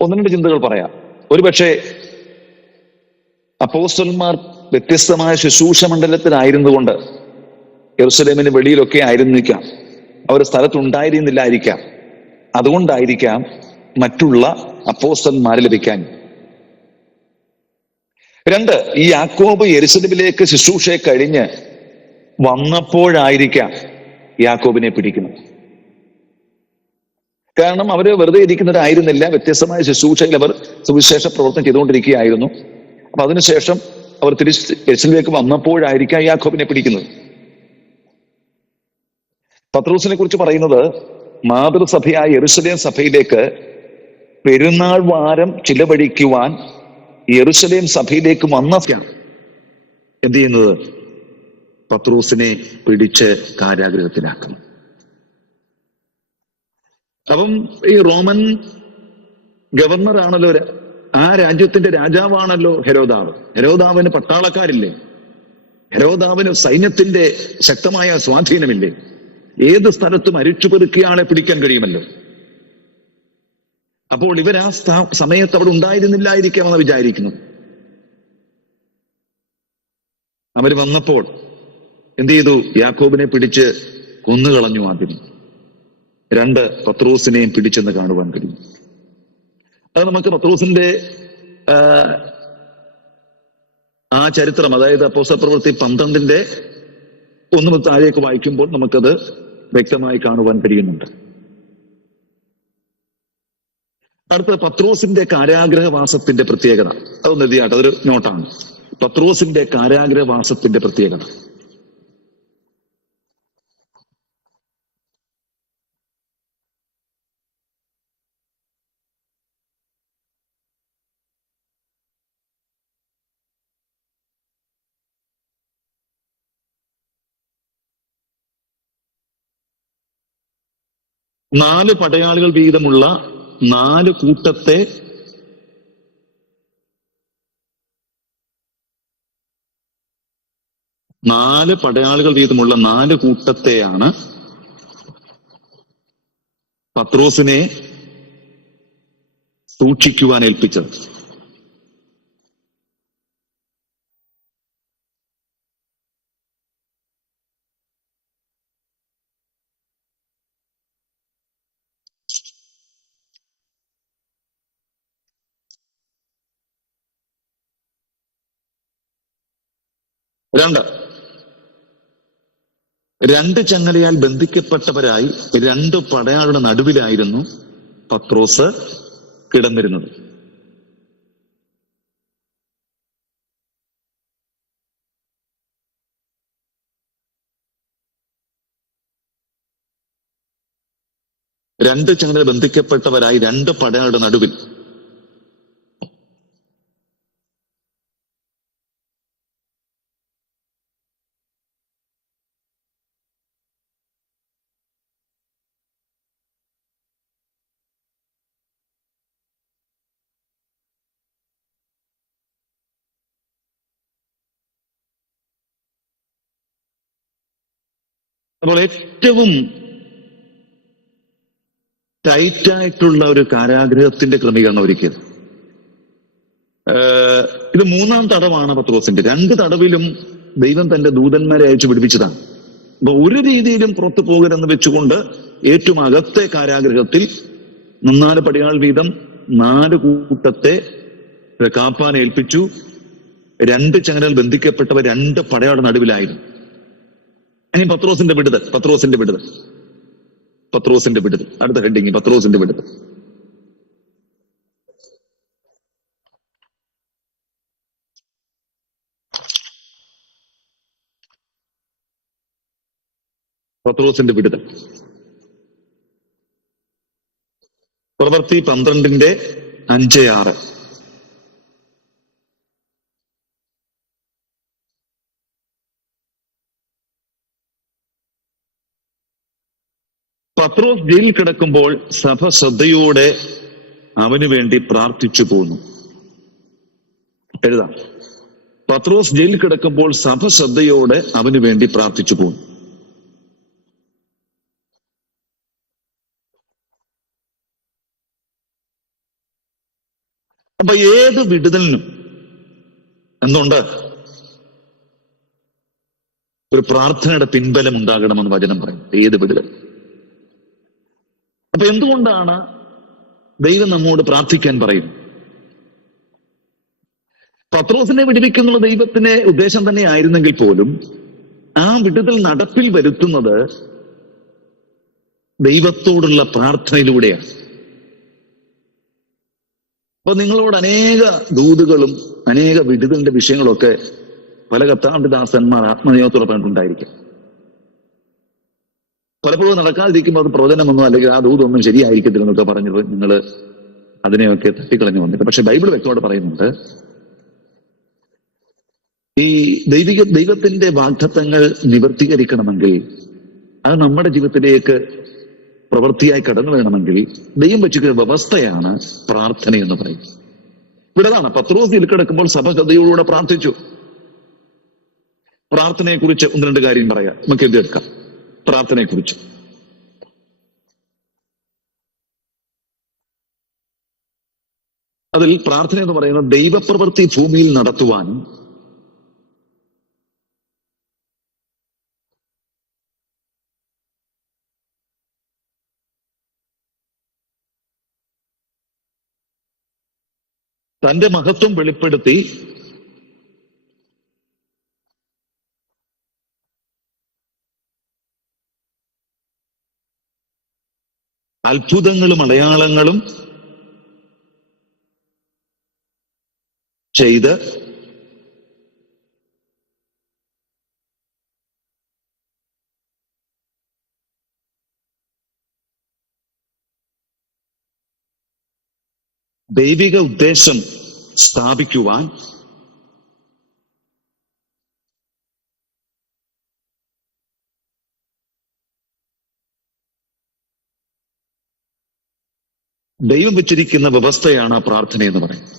ഒന്ന് രണ്ട് ചിന്തകൾ പറയാം. ഒരുപക്ഷെ അപ്പോസ്തലന്മാർ വ്യത്യസ്തമായ ശുശ്രൂഷ മണ്ഡലത്തിലായിരുന്നുകൊണ്ട് യെരൂശലേമിന് വെളിയിലൊക്കെ ആയിരുന്നിരിക്കാം, അവർ സ്ഥലത്തുണ്ടായിരുന്നില്ലായിരിക്കാം. അതുകൊണ്ടായിരിക്കാം മറ്റുള്ള അപ്പോസ്തലന്മാരെ ലഭിക്കാൻ. രണ്ട്, ഈ യാക്കോബ് യെരൂശലേമിലേക്ക് ശുശ്രൂഷയെ കഴിഞ്ഞ് വന്നപ്പോഴായിരിക്കാം യാക്കോബിനെ പിടിക്കുന്നത്. കാരണം അവര് വെറുതെ ഇരിക്കുന്നവരായിരുന്നില്ല, വ്യത്യസ്തമായ ശുശ്രൂഷയിൽ അവർ സുവിശേഷ പ്രവർത്തനം ചെയ്തുകൊണ്ടിരിക്കുകയായിരുന്നു. അപ്പൊ അതിനുശേഷം അവർ തിരിച്ച് യെരൂശലേമിലേക്ക് വന്നപ്പോഴായിരിക്കാം യാക്കോബിനെ പിടിക്കുന്നത്. പത്രോസിനെ കുറിച്ച് പറയുന്നത്, മാതൃസഭയായ യെരൂശലേം സഭയിലേക്ക് പെരുന്നാൾ വാരം ചിലവഴിക്കുവാൻ യെരൂശലേം സഭയിലേക്ക് വന്ന എന്ത് ചെയ്യുന്നത്? പത്രോസിനെ പിടിച്ച് കാരാഗൃഹത്തിലാക്കുന്നു. അപ്പം ഈ റോമൻ ഗവർണറാണല്ലോ, ആ രാജ്യത്തിന്റെ രാജാവാണല്ലോ ഹെരോദാവ്. ഹെരോദാവിന് പട്ടാളക്കാരില്ലേ? ഹെരോദാവിന് സൈന്യത്തിന്റെ ശക്തമായ സ്വാധീനമില്ലേ? ഏത് സ്ഥലത്തും അരിച്ചുപെറുക്കിയാളെ പിടിക്കാൻ കഴിയുമല്ലോ. അപ്പോൾ ഇവർ ആ സമയത്ത് അവിടെ ഉണ്ടായിരുന്നില്ലായിരിക്കാമെന്ന് വിചാരിക്കുന്നു. അവർ വന്നപ്പോൾ എന്ത് ചെയ്തു? യാക്കോബിനെ പിടിച്ച് കൊന്നുകളഞ്ഞു ആദ്യം. രണ്ട്, പത്രോസിനെയും പിടിച്ചെന്ന് കാണുവാൻ കഴിയും. അത് നമുക്ക് പത്രോസിന്റെ ആ ചരിത്രം, അതായത് അപ്പോസ്തലപ്രവൃത്തി 12 1 താഴേക്ക് വായിക്കുമ്പോൾ നമുക്കത് വ്യക്തമായി കാണുവാൻ കഴിയുന്നുണ്ട്. അടുത്ത പത്രോസിന്റെ കാരാഗ്രഹവാസത്തിന്റെ പ്രത്യേകത, അതൊന്ന് എഴുതിയാട്ടെ, അതൊരു നോട്ടാണ്. പത്രോസിന്റെ കാരാഗ്രഹവാസത്തിന്റെ പ്രത്യേകത. നാല് പടയാളികൾ വീതമുള്ള 4 കൂട്ടത്തെ പടയാളികൾ വീതമുള്ള 4 കൂട്ടത്തെയാണ് പത്രോസിനെ സൂക്ഷിക്കുവാൻ ഏൽപ്പിച്ചത്. രണ്ട് ചങ്ങലയാൽ ബന്ധിക്കപ്പെട്ടവരായി 2 പടയാളുടെ നടുവിലായിരുന്നു പത്രോസ് കിടന്നിരുന്നത്. രണ്ട് ചങ്ങല ബന്ധിക്കപ്പെട്ടവരായി 2 പടയാളുടെ നടുവിൽ. അപ്പോൾ ഏറ്റവും ടൈറ്റായിട്ടുള്ള ഒരു കാരാഗ്രഹത്തിന്റെ ക്രമീകരണം ഒരുക്കിയത്. ഇത് 3-ാം തടവാണ് പത്രോസിന്റെ. 2 തടവിലും ദൈവം തന്റെ ദൂതന്മാരെ അയച്ചു പിടിപ്പിച്ചതാണ്. അപ്പൊ ഒരു രീതിയിലും പുറത്തു പോകരുതെന്ന് വെച്ചുകൊണ്ട് ഏറ്റവും അകത്തെ കാരാഗ്രഹത്തിൽ 4 പടയാൾ വീതം 4 കൂട്ടത്തെ കാപ്പാൻ ഏൽപ്പിച്ചു. 2 ചങ്ങലകൾ ബന്ധിക്കപ്പെട്ടവർ 2 പടയാളുടെ നടുവിലായിരുന്നു. ഇനി പത്രോസിന്റെ വിടുതൽ. അടുത്ത ഹെഡിങ് പത്രോസിന്റെ വിടുതൽ. പത്രോസിന്റെ വിടുതൽ. പ്രവൃത്തി 12:5-6. പത്രോസ് ജയിലിൽ കിടക്കുമ്പോൾ സഭ ശ്രദ്ധയോടെ അവന് വേണ്ടി പ്രാർത്ഥിച്ചു പോന്നു. എഴുതാം. പത്രോസ് ജയിലിൽ കിടക്കുമ്പോൾ സഭ ശ്രദ്ധയോടെ അവന് വേണ്ടി പ്രാർത്ഥിച്ചു പോന്നു. അപ്പൊ ഏത് വിടുതലിനും എന്തുണ്ട്? ഒരു പ്രാർത്ഥനയുടെ പിൻബലം ഉണ്ടാകണമെന്ന് വചനം പറയും. ഏത് വിടുതൽ. അപ്പൊ എന്തുകൊണ്ടാണ് ദൈവം നമ്മോട് പ്രാർത്ഥിക്കാൻ പറയുന്നത്? പത്രോസിനെ വിടുവിക്കുന്നുള്ള ദൈവത്തിന്റെ ഉദ്ദേശം തന്നെ ആയിരുന്നെങ്കിൽ പോലും ആ വിടുതൽ നടപ്പിൽ വരുത്തുന്നത് ദൈവത്തോടുള്ള പ്രാർത്ഥനയിലൂടെയാണ്. അപ്പൊ നിങ്ങളോട് അനേക ദൂതുകളും അനേക വിടുതലിന്റെ വിഷയങ്ങളൊക്കെ പല കർത്താവിദാസന്മാർ ആത്മനിയോഗത്തോടെ പറഞ്ഞിട്ടുണ്ടായിരിക്കും. പലപ്പോഴും നടക്കാതിരിക്കുമ്പോൾ അത് പ്രവചനമൊന്നും അല്ലെങ്കിൽ ആ ദൂതൊന്നും ശരിയായിരിക്കത്തില്ല എന്നൊക്കെ പറഞ്ഞത് നിങ്ങൾ അതിനെയൊക്കെ തട്ടിക്കളഞ്ഞു വന്നിട്ട്. പക്ഷെ ബൈബിൾ വ്യക്തമായിട്ട് പറയുന്നുണ്ട്, ഈ ദൈവത്തിന്റെ വാഗ്ദത്തങ്ങൾ നിവർത്തീകരിക്കണമെങ്കിൽ, അത് നമ്മുടെ ജീവിതത്തിലേക്ക് പ്രവൃത്തിയായി കടന്നു വരണമെങ്കിൽ ദൈവം വെച്ചിരിക്കുന്ന വ്യവസ്ഥയാണ് പ്രാർത്ഥന എന്ന് പറയും. ഇവിടെതാണ് പത്രോസ് ജയിലിൽ കിടക്കുമ്പോൾ സഭ ശ്രദ്ധയോടുകൂടെ പ്രാർത്ഥിച്ചു. പ്രാർത്ഥനയെക്കുറിച്ച് ഒന്ന് രണ്ട് കാര്യം പറയാം, നമുക്ക് എഴുതിയെടുക്കാം. പ്രാർത്ഥനയെക്കുറിച്ച് അതിൽ പ്രാർത്ഥന എന്ന് പറയുന്നത് ദൈവപ്രവൃത്തി ഭൂമിയിൽ നടത്തുവാനും തന്റെ മഹത്വം വെളിപ്പെടുത്തി അത്ഭുതങ്ങളും അടയാളങ്ങളും ചെയ്ത് ദൈവിക ഉദ്ദേശം സ്ഥാപിക്കുവാൻ ദൈവം വെച്ചിരിക്കുന്ന വ്യവസ്ഥയാണ് ആ പ്രാർത്ഥന എന്ന് പറയുന്നത്.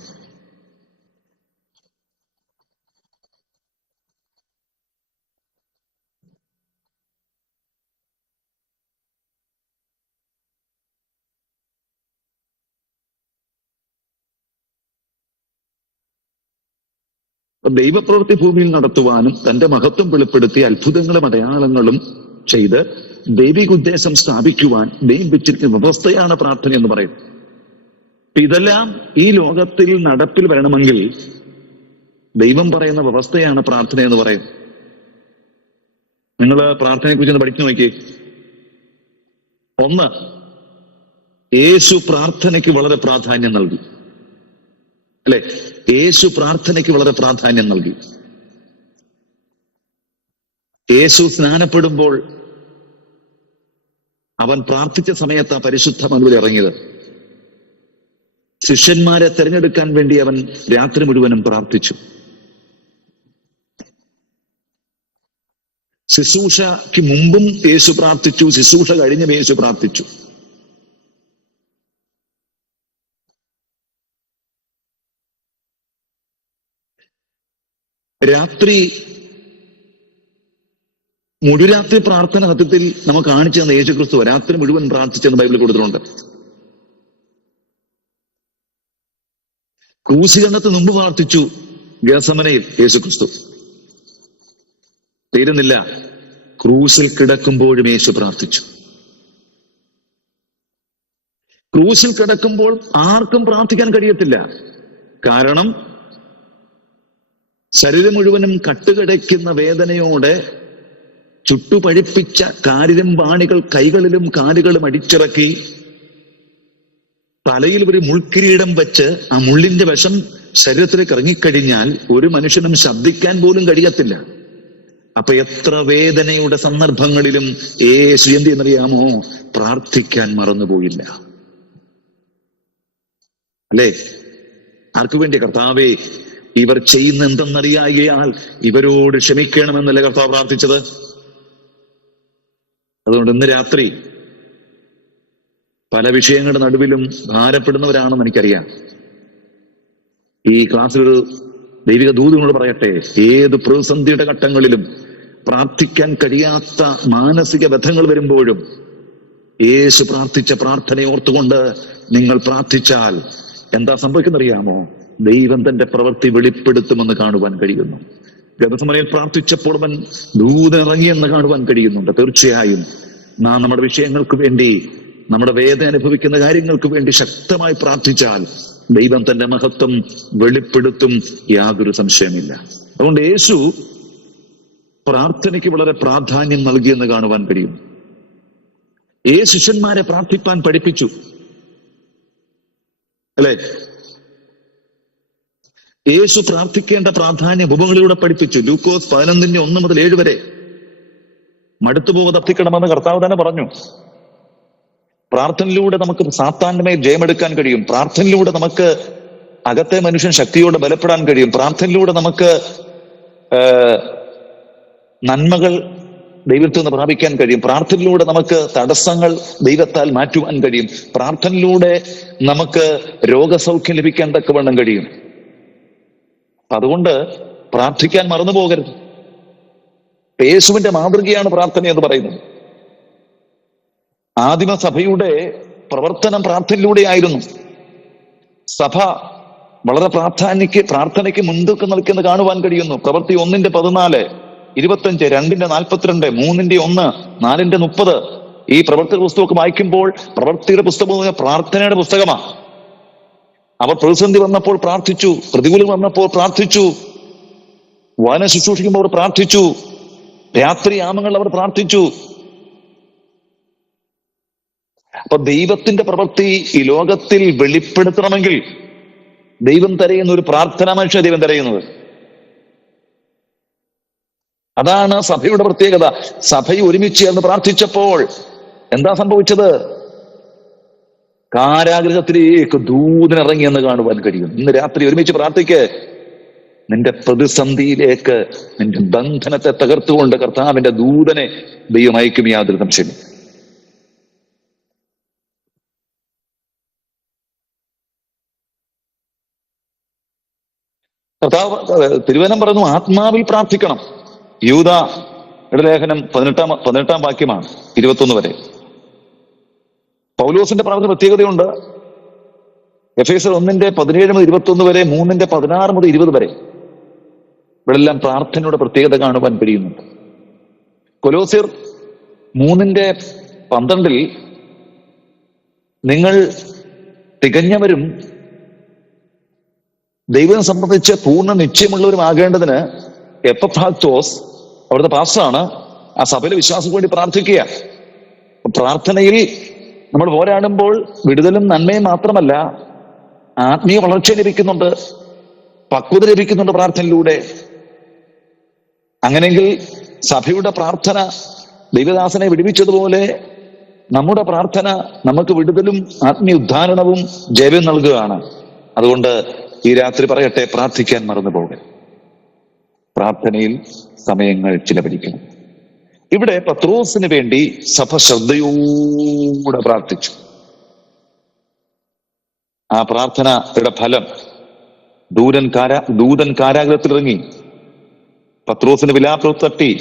ദൈവപ്രവൃത്തി ഭൂമിയിൽ നടത്തുവാനും തന്റെ മഹത്വം വെളിപ്പെടുത്തി അത്ഭുതങ്ങളും അടയാളങ്ങളും ചെയ്ത് ദൈവിക ഉദ്ദേശം സ്ഥാപിക്കുവാൻ ദൈവം വെച്ചിരിക്കുന്ന വ്യവസ്ഥയാണ് പ്രാർത്ഥന എന്ന് പറയുന്നത്. ഇതെല്ലാം ഈ ലോകത്തിൽ നടപ്പിൽ വരണമെങ്കിൽ ദൈവം പറയുന്ന വ്യവസ്ഥയാണ് പ്രാർത്ഥന എന്ന് പറയുന്നത്. നിങ്ങൾ പ്രാർത്ഥനയെ കുറിച്ച് ഒന്ന് പഠിച്ചു നോക്കിയേ. ഒന്ന്, യേശു പ്രാർത്ഥനയ്ക്ക് വളരെ പ്രാധാന്യം നൽകി, അല്ലെ? യേശു പ്രാർത്ഥനയ്ക്ക് വളരെ പ്രാധാന്യം നൽകി. യേശു സ്നാനപ്പെടുമ്പോൾ അവൻ പ്രാർത്ഥിച്ച സമയത്ത് ആ പരിശുദ്ധ ഇറങ്ങിയത്. ശിഷ്യന്മാരെ തെരഞ്ഞെടുക്കാൻ വേണ്ടി അവൻ രാത്രി മുഴുവനും പ്രാർത്ഥിച്ചു. ശുശ്രൂഷയ്ക്ക് മുമ്പും യേശു പ്രാർത്ഥിച്ചു, ശുശ്രൂഷ കഴിഞ്ഞും യേശു പ്രാർത്ഥിച്ചു. രാത്രി മുഴുരാത്രി പ്രാർത്ഥന സത്യത്തിൽ നമുക്ക് കാണിച്ചു തന്ന യേശു ക്രിസ്തു രാത്രി മുഴുവൻ പ്രാർത്ഥിച്ചെന്ന് ബൈബിളിൽ കൊടുത്തിട്ടുണ്ട്. ക്രൂശീകരണത്തിന് മുമ്പ് പ്രാർത്ഥിച്ചു ഗെത്സമനയിൽ യേശു ക്രിസ്തു. തീരുന്നില്ല, ക്രൂശിൽ കിടക്കുമ്പോഴും യേശു പ്രാർത്ഥിച്ചു. ക്രൂശിൽ കിടക്കുമ്പോൾ ആർക്കും പ്രാർത്ഥിക്കാൻ കഴിയത്തില്ല. കാരണം ശരീരം മുഴുവനും കട്ടുകിടയ്ക്കുന്ന വേദനയോടെ ചുട്ടുപഴിപ്പിച്ച കാരിരുമ്പാണികൾ കൈകളിലും കാലുകളും അടിച്ചിറക്കി തലയിൽ ഒരു മുൾക്കിരീടം വെച്ച് ആ മുള്ളിന്റെ വശം ശരീരത്തിലേക്ക് ഇറങ്ങിക്കഴിഞ്ഞാൽ ഒരു മനുഷ്യനും ശബ്ദിക്കാൻ പോലും കഴിയത്തില്ല. അപ്പൊ എത്ര വേദനയുടെ സന്ദർഭങ്ങളിലും യേശു എന്തെന്നറിയാമോ? പ്രാർത്ഥിക്കാൻ മറന്നുപോയില്ല. അല്ലേ? ആർക്കു വേണ്ടി? കർത്താവേ, ഇവർ ചെയ്യുന്ന എന്തെന്നറിയായാൽ ഇവരോട് ക്ഷമിക്കണമെന്നല്ലേ കർത്താവ് പ്രാർത്ഥിച്ചത്. അതുകൊണ്ട് ഇന്ന് രാത്രി പല വിഷയങ്ങളുടെ നടുവിലും ഭാരപ്പെടുന്നവരാണെന്ന് എനിക്കറിയാം. ഈ ക്ലാസ്സിലൊരു ദൈവിക ദൂതനോട് പറയട്ടെ, ഏത് പ്രതിസന്ധിയുടെ ഘട്ടങ്ങളിലും പ്രാർത്ഥിക്കാൻ കഴിയാത്ത മാനസിക വ്യഥകൾ വരുമ്പോഴും യേശു പ്രാർത്ഥിച്ച പ്രാർത്ഥനയെ ഓർത്തുകൊണ്ട് നിങ്ങൾ പ്രാർത്ഥിച്ചാൽ എന്താ സംഭവിക്കുന്നറിയാമോ? ദൈവം തന്റെ പ്രവൃത്തി വെളിപ്പെടുത്തുമെന്ന് കാണുവാൻ കഴിയുന്നു. ഗതസമനയിൽ പ്രാർത്ഥിച്ചപ്പോൾ അവൻ ദൂതനിറങ്ങിയെന്ന് കാണുവാൻ കഴിയുന്നുണ്ട്. തീർച്ചയായും നാം നമ്മുടെ വിഷയങ്ങൾക്ക് വേണ്ടി, നമ്മുടെ വേദന അനുഭവിക്കുന്ന കാര്യങ്ങൾക്ക് വേണ്ടി ശക്തമായി പ്രാർത്ഥിച്ചാൽ ദൈവം തന്റെ മഹത്വം വെളിപ്പെടുത്തും, യാതൊരു സംശയമില്ല. അതുകൊണ്ട് യേശു പ്രാർത്ഥനയ്ക്ക് വളരെ പ്രാധാന്യം നൽകിയെന്ന് കാണുവാൻ കഴിയും. ശിഷ്യന്മാരെ പ്രാർത്ഥിപ്പാൻ പഠിപ്പിച്ചു, അല്ലെ? യേശു പ്രാർത്ഥിക്കേണ്ട പ്രാധാന്യം ഉപമകളിലൂടെ പഠിപ്പിച്ചു. ലൂക്കോസ് 11:1 മുതൽ 7 വരെ. മടുത്തുപോകാതെ പ്രാർത്ഥിക്കണമെന്ന് കർത്താവ് തന്നെ പറഞ്ഞു. പ്രാർത്ഥനയിലൂടെ നമുക്ക് സാത്താന്റെ മേൽ ജയമെടുക്കാൻ കഴിയും. പ്രാർത്ഥനയിലൂടെ നമുക്ക് അകത്തെ മനുഷ്യൻ ശക്തിയോടെ ബലപ്പെടാൻ കഴിയും. പ്രാർത്ഥനയിലൂടെ നമുക്ക് നന്മകൾ ദൈവത്തിൽ നിന്ന് പ്രാപിക്കാൻ കഴിയും. പ്രാർത്ഥനയിലൂടെ നമുക്ക് തടസ്സങ്ങൾ ദൈവത്താൽ മാറ്റുവാൻ കഴിയും. പ്രാർത്ഥനയിലൂടെ നമുക്ക് രോഗസൗഖ്യം ലഭിക്കാൻ തക്കവണ്ണം കഴിയും. അതുകൊണ്ട് പ്രാർത്ഥിക്കാൻ മറന്നു പോകരുത്. യേശുവിന്റെ മാതൃകയാണ് പ്രാർത്ഥന എന്ന് പറയുന്നത്. ആദിമ സഭയുടെ പ്രവർത്തനം പ്രാർത്ഥനയിലൂടെയായിരുന്നു. സഭ വളരെ പ്രാർത്ഥനയ്ക്ക് മുൻതൂക്കം നൽകുന്നത് കാണുവാൻ കഴിയുന്നു. പ്രവൃത്തി 1:14, 25, 2:42, 3:1, 4:30. ഈ പ്രവൃത്തി പുസ്തകമൊക്കെ വായിക്കുമ്പോൾ പ്രവൃത്തിയുടെ പുസ്തകം പ്രാർത്ഥനയുടെ പുസ്തകമാണ്. അവർ പ്രതിസന്ധി വന്നപ്പോൾ പ്രാർത്ഥിച്ചു, പ്രതികൂലം വന്നപ്പോൾ പ്രാർത്ഥിച്ചു, വന ശുശ്രൂഷിക്കുമ്പോൾ അവർ പ്രാർത്ഥിച്ചു, രാത്രി യാമങ്ങളിൽ അവർ പ്രാർത്ഥിച്ചു. അപ്പൊ ദൈവത്തിന്റെ പ്രവൃത്തി ഈ ലോകത്തിൽ വെളിപ്പെടുത്തണമെങ്കിൽ ദൈവം തിരയുന്ന ഒരു പ്രാർത്ഥനാ മനുഷ്യ ദൈവം തിരയുന്നത്. അതാണ് സഭയുടെ പ്രത്യേകത. സഭ ഒരുമിച്ച് എന്ന് പ്രാർത്ഥിച്ചപ്പോൾ എന്താ സംഭവിച്ചത്? കാരാഗൃഹത്തിലേക്ക് ദൂതനിറങ്ങിയെന്ന് കാണുവാൻ കഴിയും. ഇന്ന് രാത്രി ഒരുമിച്ച് പ്രാർത്ഥിക്ക്. നിന്റെ പ്രതിസന്ധിയിലേക്ക്, നിന്റെ ബന്ധനത്തെ തകർത്തുകൊണ്ട് കർത്താവിന്റെ ദൂതനെ ദൈവം അയക്കും, യാതൊരു സംശയം. കർത്താവ് തിരുവചനം പറയുന്നു, ആത്മാവിൽ പ്രാർത്ഥിക്കണം. യൂദായുടെ ലേഖനം 18 വാക്യമാണ്, 21 വരെ. പൗലോസിന്റെ പ്രാർത്ഥന പ്രത്യേകതയുണ്ട്. എഫേസ്യർ 1:17 മുതൽ 21 വരെ, 3:16 മുതൽ 20 വരെ. ഇവിടെല്ലാം പ്രാർത്ഥനയുടെ പ്രത്യേകത കാണുവാൻ കഴിയുന്നുണ്ട്. കൊലോസ്യർ 3:12 നിങ്ങൾ തികഞ്ഞവരും ദൈവം സംബന്ധിച്ച് പൂർണ്ണ നിശ്ചയമുള്ളവരും ആകേണ്ടതിന് എപ്പഫ്രാത്തോസ് അവിടുത്തെ പാസ്റ്ററാണ്, ആ സഭയിലെ വിശ്വാസത്തിന് വേണ്ടി പ്രാർത്ഥിക്കുക. പ്രാർത്ഥനയിൽ നമ്മൾ പോരാടുമ്പോൾ വിടുതലും നന്മയും മാത്രമല്ല, ആത്മീയ വളർച്ച ലഭിക്കുന്നുണ്ട്, പക്വത ലഭിക്കുന്നുണ്ട് പ്രാർത്ഥനയിലൂടെ. അങ്ങനെയെങ്കിൽ സഭയുടെ പ്രാർത്ഥന ദൈവദാസനെ വിടുവിച്ചതുപോലെ നമ്മുടെ പ്രാർത്ഥന നമുക്ക് വിടുതലും ആത്മീയ ഉദ്ധാരണവും ജയവും നൽകുകയാണ്. അതുകൊണ്ട് ഈ രാത്രി പറയട്ടെ, പ്രാർത്ഥിക്കാൻ മറന്നു പോകരുത്. പ്രാർത്ഥനയിൽ സമയങ്ങൾ ചിലവഴിക്കണം. ഇവിടെ പത്രോസിന് വേണ്ടി സഭ ശ്രദ്ധയോടെ പ്രാർത്ഥിച്ചു. ആ പ്രാർത്ഥനയുടെ ഫലം, ദൂതൻ കാരാഗ്രഹത്തിലിറങ്ങി പത്രോസിന് വിലാപ്പ് തട്ടി,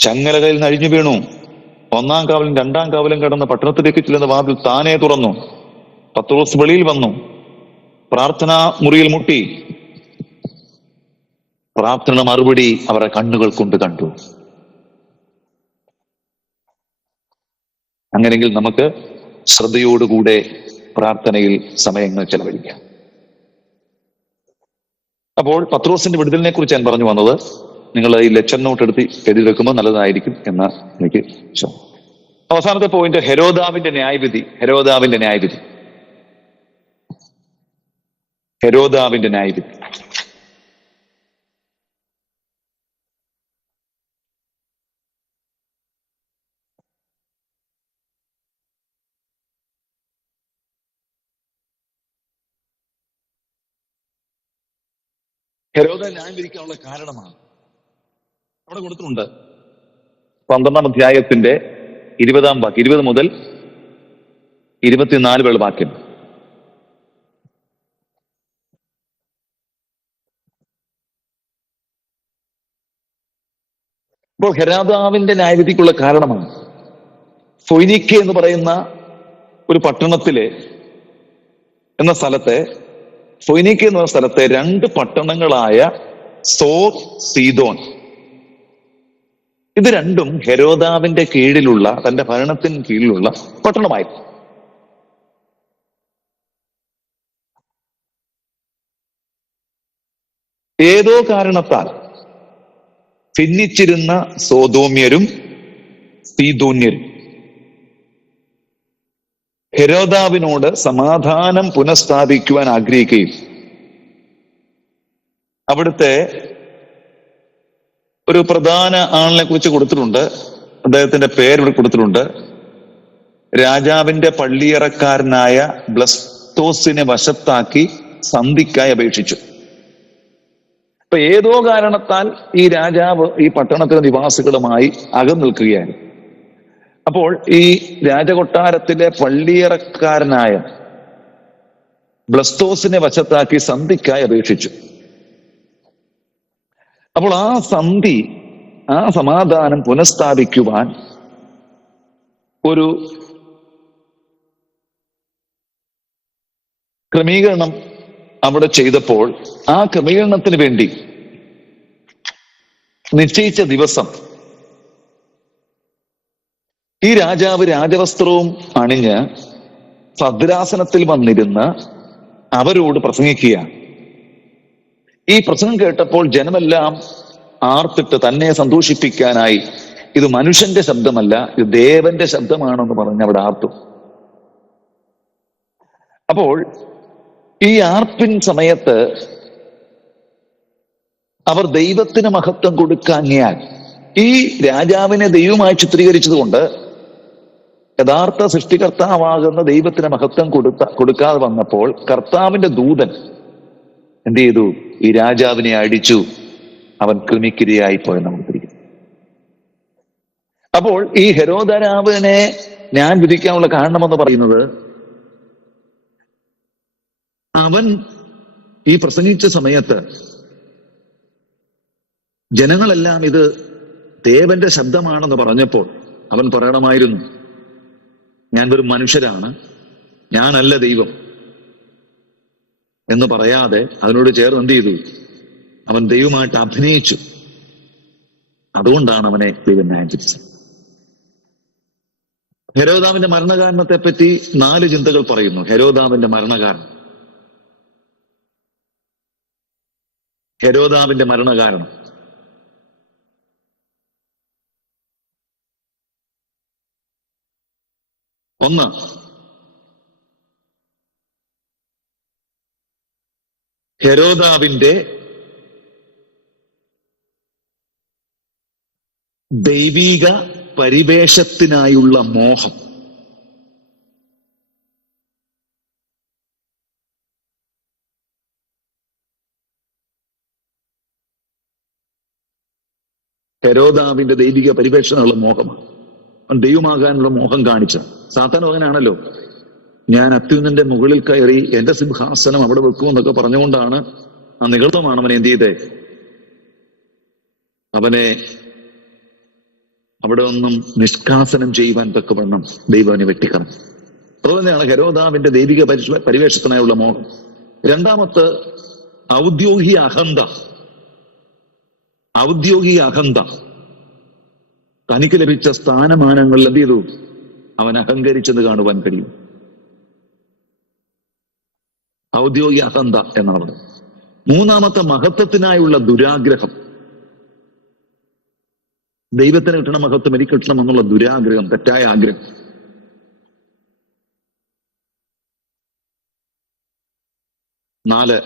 ചങ്ങലകളിൽ നിന്ന് അഴിഞ്ഞു വീണു. 1-ാം കാവലും 2-ാം കാവലും കടന്ന് പട്ടണത്തിലേക്ക് ചെല്ലുന്ന വാതിൽ താനെ തുറന്നു. പത്രോസ് വെളിയിൽ വന്നു, പ്രാർത്ഥനാ മുറിയിൽ മുട്ടി. പ്രാർത്ഥന മറുപടി അവരുടെ കണ്ണുകൾ കൊണ്ട് കണ്ടു. അങ്ങനെയെങ്കിൽ നമുക്ക് ശ്രദ്ധയോടുകൂടെ പ്രാർത്ഥനയിൽ സമയങ്ങൾ ചെലവഴിക്കാം. അപ്പോൾ പത്രോസിന്റെ വിടുതലിനെ കുറിച്ച് ഞാൻ പറഞ്ഞു വന്നത്. നിങ്ങൾ ഈ ലെക്ചർ നോട്ട് എടുത്ത് എഴുതി വെക്കുമ്പോൾ നല്ലതായിരിക്കും എന്ന് എനിക്ക് വിശ്വാസം. അവസാനത്തെ പോയിന്റ്, ഹെരോദാവിന്റെ ന്യായവിധി. ഹെരോദാവിന്റെ ന്യായവിധി. ഹെരോദാവ് ന്യായം വിധിക്കാനുള്ള കാരണമാണ് അവിടെ കൊടുത്തിട്ടുണ്ട്. 12-ാം അധ്യായത്തിന്റെ 20 മുതൽ 24 വാക്യം. അപ്പോൾ ഹെരോദാവിന്റെ ന്യായവിധിക്കുള്ള കാരണമാണ് ഫൊയ്നീക്കെ എന്ന് പറയുന്ന ഒരു പട്ടണത്തിലെ എന്ന സ്ഥലത്തെ ഫൊയ്നീക്കെ എന്ന സ്ഥലത്തെ 2 പട്ടണങ്ങളായ സോർ, സീദോൻ, ഇത് രണ്ടും ഹെരോദാവിന്റെ കീഴിലുള്ള, തന്റെ ഭരണത്തിന് കീഴിലുള്ള പട്ടണമായിരുന്നു. ഏതോ കാരണത്താൽ ഭിന്നിച്ചിരുന്ന സോദോമ്യരും സീദോന്യരും ഹെരോദാവിനോട് സമാധാനം പുനഃസ്ഥാപിക്കുവാൻ ആഗ്രഹിക്കുകയും അവിടുത്തെ ഒരു പ്രധാന ആളിനെ കുറിച്ച് കൊടുത്തിട്ടുണ്ട്. അദ്ദേഹത്തിന്റെ പേര് ഇവിടെ കൊടുത്തിട്ടുണ്ട്. രാജാവിന്റെ പള്ളിയറക്കാരനായ ബ്ലസ്തോസിനെ വശത്താക്കി സന്ധിക്കായി അപേക്ഷിച്ചു. അപ്പൊ ഏതോ കാരണത്താൽ ഈ രാജാവ് ഈ പട്ടണത്തിലെ നിവാസികളുമായി അകന്നു നിൽക്കുകയായിരുന്നു. അപ്പോൾ ഈ രാജകൊട്ടാരത്തിലെ പള്ളിയറക്കാരനായ ബ്ലസ്തോസിനെ വശത്താക്കി സന്ധിക്കായി അപേക്ഷിച്ചു. അപ്പോൾ ആ സമാധാനം പുനഃസ്ഥാപിക്കുവാൻ ഒരു ക്രമീകരണം അവിടെ ചെയ്തപ്പോൾ ആ ക്രമീകരണത്തിന് വേണ്ടി നിശ്ചയിച്ച ദിവസം ഈ രാജാവ് രാജവസ്ത്രവും അണിഞ്ഞ് ഭദ്രാസനത്തിൽ വന്നിരുന്ന് അവരോട് പ്രസംഗിക്കുകയാണ്. ഈ പ്രസംഗം കേട്ടപ്പോൾ ജനമെല്ലാം ആർത്തിട്ട് തന്നെ സന്തോഷിപ്പിക്കാനായി ഇത് മനുഷ്യന്റെ ശബ്ദമല്ല, ഇത് ദേവന്റെ ശബ്ദമാണെന്ന് പറഞ്ഞ് അവിടെ ആർത്തു. അപ്പോൾ ഈ ആർപ്പിൻ സമയത്ത് അവർ ദൈവത്തിന് മഹത്വം കൊടുക്കാഞ്ഞാൽ, ഈ രാജാവിനെ ദൈവമായി ചിത്രീകരിച്ചത് കൊണ്ട് യഥാർത്ഥ സൃഷ്ടികർത്താവാകുന്ന ദൈവത്തിന് മഹത്വം കൊടുക്കാതെ വന്നപ്പോൾ കർത്താവിന്റെ ദൂതൻ എന്ത് ചെയ്തു? ഈ രാജാവിനെ അടിച്ചു. അവൻ കൃമിക്കിരയായി പോയെന്ന് കൊടുത്തിരിക്കുന്നു. അപ്പോൾ ഈ ഹെരോദാവിനെ ഞാൻ വിധിക്കാനുള്ള കാരണമെന്ന് പറയുന്നത്, അവൻ ഈ പ്രസംഗിച്ച സമയത്ത് ജനങ്ങളെല്ലാം ഇത് ദേവന്റെ ശബ്ദമാണെന്ന് പറഞ്ഞപ്പോൾ അവൻ പറയണമായിരുന്നു, ഞാൻ വെറും മനുഷ്യരാണ്, ഞാനല്ല ദൈവം എന്ന് പറയാതെ അതിനോട് ചേർന്ന് എന്ത് ചെയ്തു? അവൻ ദൈവമായിട്ട് അഭിനയിച്ചു. അതുകൊണ്ടാണ് അവനെ ദൈവം ന്യായം വിധിച്ചത്. ഹെരോദാവിന്റെ മരണകാരണത്തെ പറ്റി 4 ചിന്തകൾ പറയുന്നു. ഹെരോദാവിന്റെ മരണകാരണം, ഹെരോദാവിന്റെ മരണകാരണം. ഒന്ന്, ഹെരോദാവിന്റെ ദൈവിക പരിവേഷത്തിനായുള്ള മോഹം. ഹെരോദാവിന്റെ ദൈവിക പരിവേഷത്തിനുള്ള മോഹമാണ്. അവൻ ദൈവമാകാനുള്ള മോഹം കാണിച്ച സാത്താൻ മകനാണല്ലോ. ഞാൻ അത്യുന്നന്റെ മുകളിൽ കയറി എന്റെ സിംഹാസനം അവിടെ വെക്കുമെന്നൊക്കെ പറഞ്ഞുകൊണ്ടാണ്, ആ നിഗളമാണ് അവനെ എന്ത് ചെയ്തേ? അവനെ അവിടെ ഒന്നും നിഷ്കാസനം ചെയ്യുവാൻ തക്കവണ്ണം ദൈവം അവനെ വെട്ടിക്കളഞ്ഞു. അതുതന്നെയാണ് ഹെരോദാവിന്റെ ദൈവിക പരിവേഷത്തിനായുള്ള മോഹം. രണ്ടാമത്തെ ഔദ്യോഗിക അഹന്ത. ഔദ്യോഗിക അഹന്ത. തനിക്ക് ലഭിച്ച സ്ഥാനമാനങ്ങളിൽ എന്ത് ചെയ്തു? അവൻ അഹങ്കരിച്ചെന്ന് കാണുവാൻ കഴിയും. ഔദ്യോഗിക അഹന്ത എന്നാണ് പറയുന്നത്. മൂന്നാമത്തെ മഹത്വത്തിനായുള്ള ദുരാഗ്രഹം. ദൈവത്തിന് കിട്ടണം മഹത്വം, എനിക്ക് കിട്ടണം എന്നുള്ള ദുരാഗ്രഹം, തെറ്റായ ആഗ്രഹം. നാല്,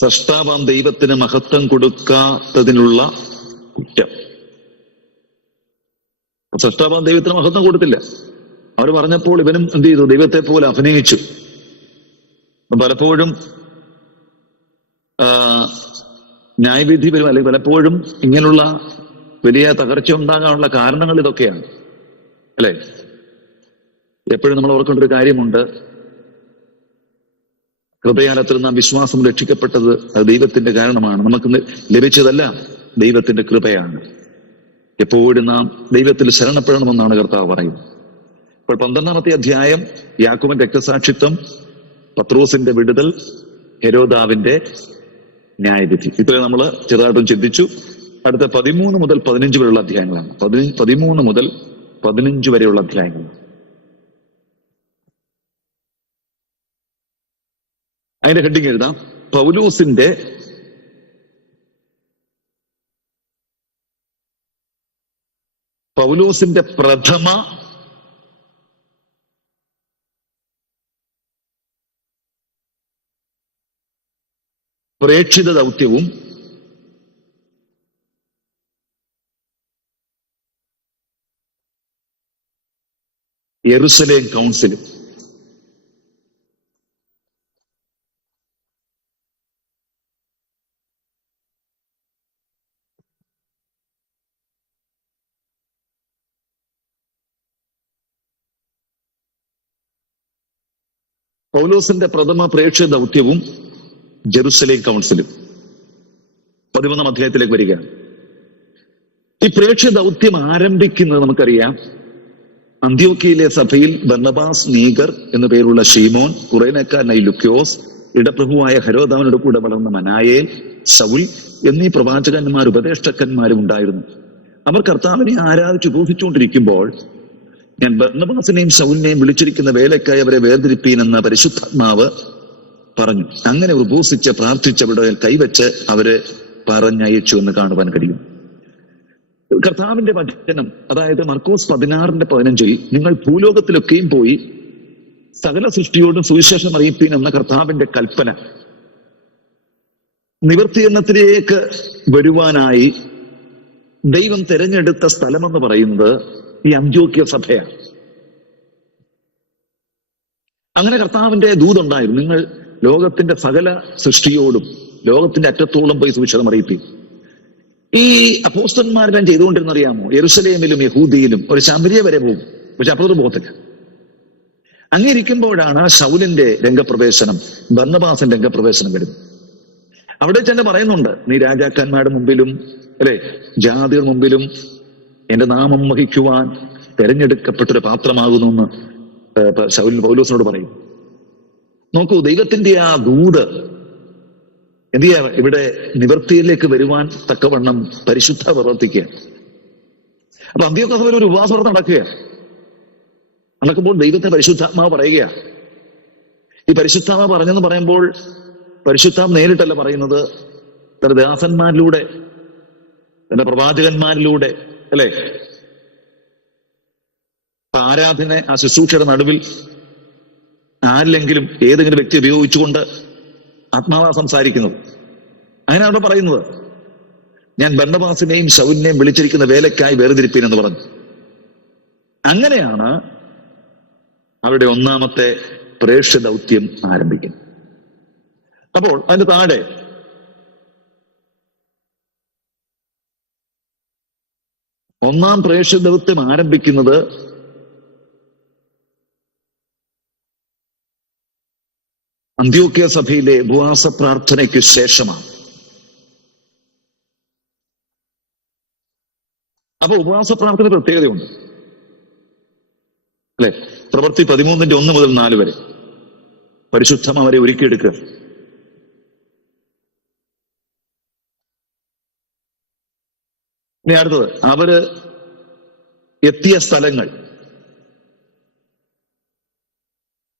സൃഷ്ടാവാം ദൈവത്തിന് മഹത്വം കൊടുക്കാത്തതിനുള്ള കുറ്റം. സൃഷ്ടാവാം ദൈവത്തിന് മഹത്വം കൊടുത്തില്ല. അവർ പറഞ്ഞപ്പോൾ ഇവനും എന്ത് ചെയ്തു? ദൈവത്തെ പോലെ അഭിനയിച്ചു. പലപ്പോഴും ന്യായവിധി വരും, അല്ലെങ്കിൽ പലപ്പോഴും ഇങ്ങനെയുള്ള വലിയ തകർച്ച ഉണ്ടാകാനുള്ള കാരണങ്ങൾ ഇതൊക്കെയാണ്, അല്ലെ? എപ്പോഴും നമ്മൾ ഓർക്കേണ്ട ഒരു കാര്യമുണ്ട്, കൃപയാലത്തിൽ നാം വിശ്വാസം രക്ഷിക്കപ്പെട്ടത് അത് ദൈവത്തിന്റെ കാരണമാണ്. നമുക്ക് ലഭിച്ചതല്ല, ദൈവത്തിന്റെ കൃപയാണ്. എപ്പോഴും നാം ദൈവത്തിൽ ശരണപ്പെടണമെന്നാണ് കർത്താവ് പറയുന്നത്. ഇപ്പോൾ 12-ാമത്തെ അധ്യായം യാക്കോബിന്റെ രക്തസാക്ഷിത്വം, പത്രോസിന്റെ വിടുതൽ, ഹെരോദാവിന്റെ ന്യായവിധി. ഇത്ര നമ്മൾ ചെറുതായിട്ടും ചിന്തിച്ചു. അടുത്ത 13 മുതൽ 15 വരെയുള്ള അധ്യായങ്ങളാണ്. 13 മുതൽ 15 വരെയുള്ള അധ്യായങ്ങളാണ്. അതിന്റെ ഹെഡിങ് എഴുതാം, പൗലോസിന്റെ പ്രഥമ പ്രേക്ഷിത ദൗത്യവും യെരുശലേം കൗൺസിലും. പൗലോസിന്റെ പ്രഥമ പ്രേക്ഷിത ദൗത്യവും ജെറുസലേം കൗൺസിലും 13-ാം അധ്യായത്തിലേക്ക് വരികയാണ്. ഈ പ്രേക്ഷിത ദൗത്യം ആരംഭിക്കുന്നത് നമുക്കറിയാം, അന്ത്യോക്യയിലെ സഭയിൽ ബർന്നബാസ്, നീഗർ എന്നു പേരുള്ള ഷീമോൻ, കുറേനക്കാരനായ ലുക്യോസ്, ഇടപ്രഭുവായ ഹെരോദാവിനോട് കൂടെ വളർന്ന മനായേൽ, ശൗൽ എന്നീ പ്രവാചകന്മാർ, ഉപദേഷ്ടക്കന്മാരും ഉണ്ടായിരുന്നു. അവർ കർത്താവിനെ ആരാധിച്ച് ഉപയോഗിച്ചുകൊണ്ടിരിക്കുമ്പോൾ, ഞാൻ ബർന്നബാസിനെയും ശൗലിനെയും വിളിച്ചിരിക്കുന്ന വേലക്കായി അവരെ വേർതിരിപ്പീനെന്ന പരിശുദ്ധാത്മാവ് പറഞ്ഞു. അങ്ങനെ ഉപസിച്ച് പ്രാർത്ഥിച്ചവരുടെ കൈവച്ച് അവരെ പറഞ്ഞയച്ചു എന്ന് കാണുവാൻ കഴിയും. കർത്താവിന്റെ വചനം, അതായത് മർക്കോസ് 16:15, നിങ്ങൾ ഭൂലോകത്തിലൊക്കെയും പോയി സകല സൃഷ്ടിയോടും സുവിശേഷം അറിയിപ്പീൻ എന്ന കർത്താവിന്റെ കൽപ്പന നിവൃത്തീകരണത്തിലേക്ക് വരുവാനായി ദൈവം തെരഞ്ഞെടുത്ത സ്ഥലമെന്ന് പറയുന്നത് ഈ അന്ത്യോക്യ സഭയാണ്. അങ്ങനെ കർത്താവിന്റെ ദൂതുണ്ടായിരുന്നു, നിങ്ങൾ ലോകത്തിന്റെ സകല സൃഷ്ടിയോടും ലോകത്തിന്റെ അറ്റത്തോളം പോയി സുവിശേഷം അറിയിപ്പീൻ. ഈ അപ്പോസ്തലന്മാരെല്ലാം ചെയ്തുകൊണ്ടിരുന്ന അറിയാമോ? യെരുശലേമിലും യഹൂദിയിലും ഒരു ശമരിയ വരെ പോകും, പക്ഷെ അപ്പുറത്ത് പോകത്തില്ല. അങ്ങിരിക്കുമ്പോഴാണ് ശൗലിന്റെ രംഗപ്രവേശനം, ബർന്നബാസിന്റെ രംഗപ്രവേശനം വരുന്നത്. അവിടെ തന്നെ പറയുന്നുണ്ട്, നീ രാജാക്കന്മാരുടെ മുമ്പിലും അല്ലെ ജാതിയുടെ മുമ്പിലും എന്റെ നാമം വഹിക്കുവാൻ തെരഞ്ഞെടുക്കപ്പെട്ടൊരു പാത്രമാകുന്നു എന്ന് ശൗൽ പൗലോസിനോട് പറയും. നോക്കൂ, ദൈവത്തിന്റെ ആ ദൂത് എന്ത് ചെയ്യാ ഇവിടെ നിവൃത്തിയിലേക്ക് വരുവാൻ തക്കവണ്ണം പരിശുദ്ധ പ്രവർത്തിക്കുക. അപ്പൊ അന്ത്യോക്യ സഭയിൽ ഒരു ഉപവാസം നടക്കുമ്പോൾ ദൈവത്തെ പരിശുദ്ധാത്മാവ് പറയുക. ഈ പരിശുദ്ധാത്മാവ് പറഞ്ഞെന്ന് പറയുമ്പോൾ പരിശുദ്ധാത്മാവ് നേരിട്ടല്ല പറയുന്നത്, തന്റെ ദാസന്മാരിലൂടെ, തന്റെ പ്രവാചകന്മാരിലൂടെ അല്ലെ, ആരാധന ആ ശുശ്രൂഷയുടെ നടുവിൽ ആരിലെങ്കിലും ഏതെങ്കിലും വ്യക്തി ഉപയോഗിച്ചുകൊണ്ട് ആത്മാവാ സംസാരിക്കുന്നത്. അങ്ങനെ അവിടെ പറയുന്നത്, ഞാൻ ബർന്നബാസിനെയും ശൗലിനെയും വിളിച്ചിരിക്കുന്ന വേലക്കായി വേർതിരിപ്പീൻ എന്ന് പറഞ്ഞു. അങ്ങനെയാണ് അവരുടെ 1-ാമത്തെ പ്രേക്ഷിത ദൗത്യം ആരംഭിക്കുന്നത്. അപ്പോൾ അതിന് താഴെ ഒന്നാം പ്രേക്ഷിത ദൗത്യം ആരംഭിക്കുന്നത് അന്ത്യോക്യ സഭയിലെ ഉപവാസ പ്രാർത്ഥനയ്ക്ക് ശേഷമാണ്. അപ്പൊ ഉപവാസ പ്രാർത്ഥന പ്രത്യേകതയുണ്ട് അല്ലെ. പ്രവൃത്തി 13:1 മുതൽ 4 വരെ പരിശുദ്ധം അവരെ ഒരുക്കിയെടുക്കുക. ഇനി അടുത്തത്, അവര് എത്തിയ സ്ഥലങ്ങൾ,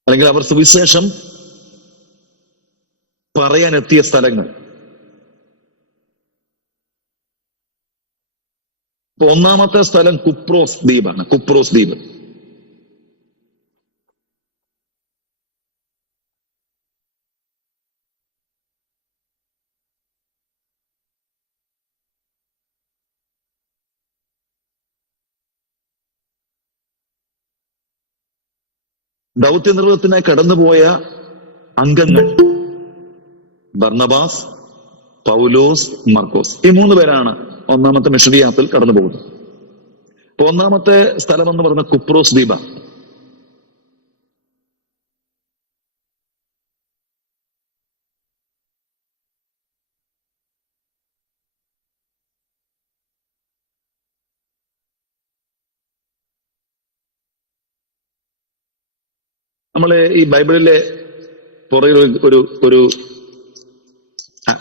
അല്ലെങ്കിൽ അവർ സുവിശേഷം പറയാൻ എത്തിയ സ്ഥലങ്ങൾ. ഇപ്പൊ 1-ാമത്തെ സ്ഥലം കുപ്രോസ് ദ്വീപാണ്. കുപ്രോസ് ദ്വീപ് ദൗത്യനിർവഹണത്തിനായി കടന്നുപോയ അംഗങ്ങൾ ബർന്നബാസ്, പൗലോസ്, മർക്കോസ്, ഈ 3 പേരാണ് 1-ാമത്തെ മിഷണറി യാത്രയിൽ കടന്നു പോകുന്നത്. 1-ാമത്തെ സ്ഥലം എന്ന് പറയുന്ന കുപ്രോസ് ദ്വീപ. നമ്മളെ ഈ ബൈബിളിലെ പുറകിൽ ഒരു ഒരു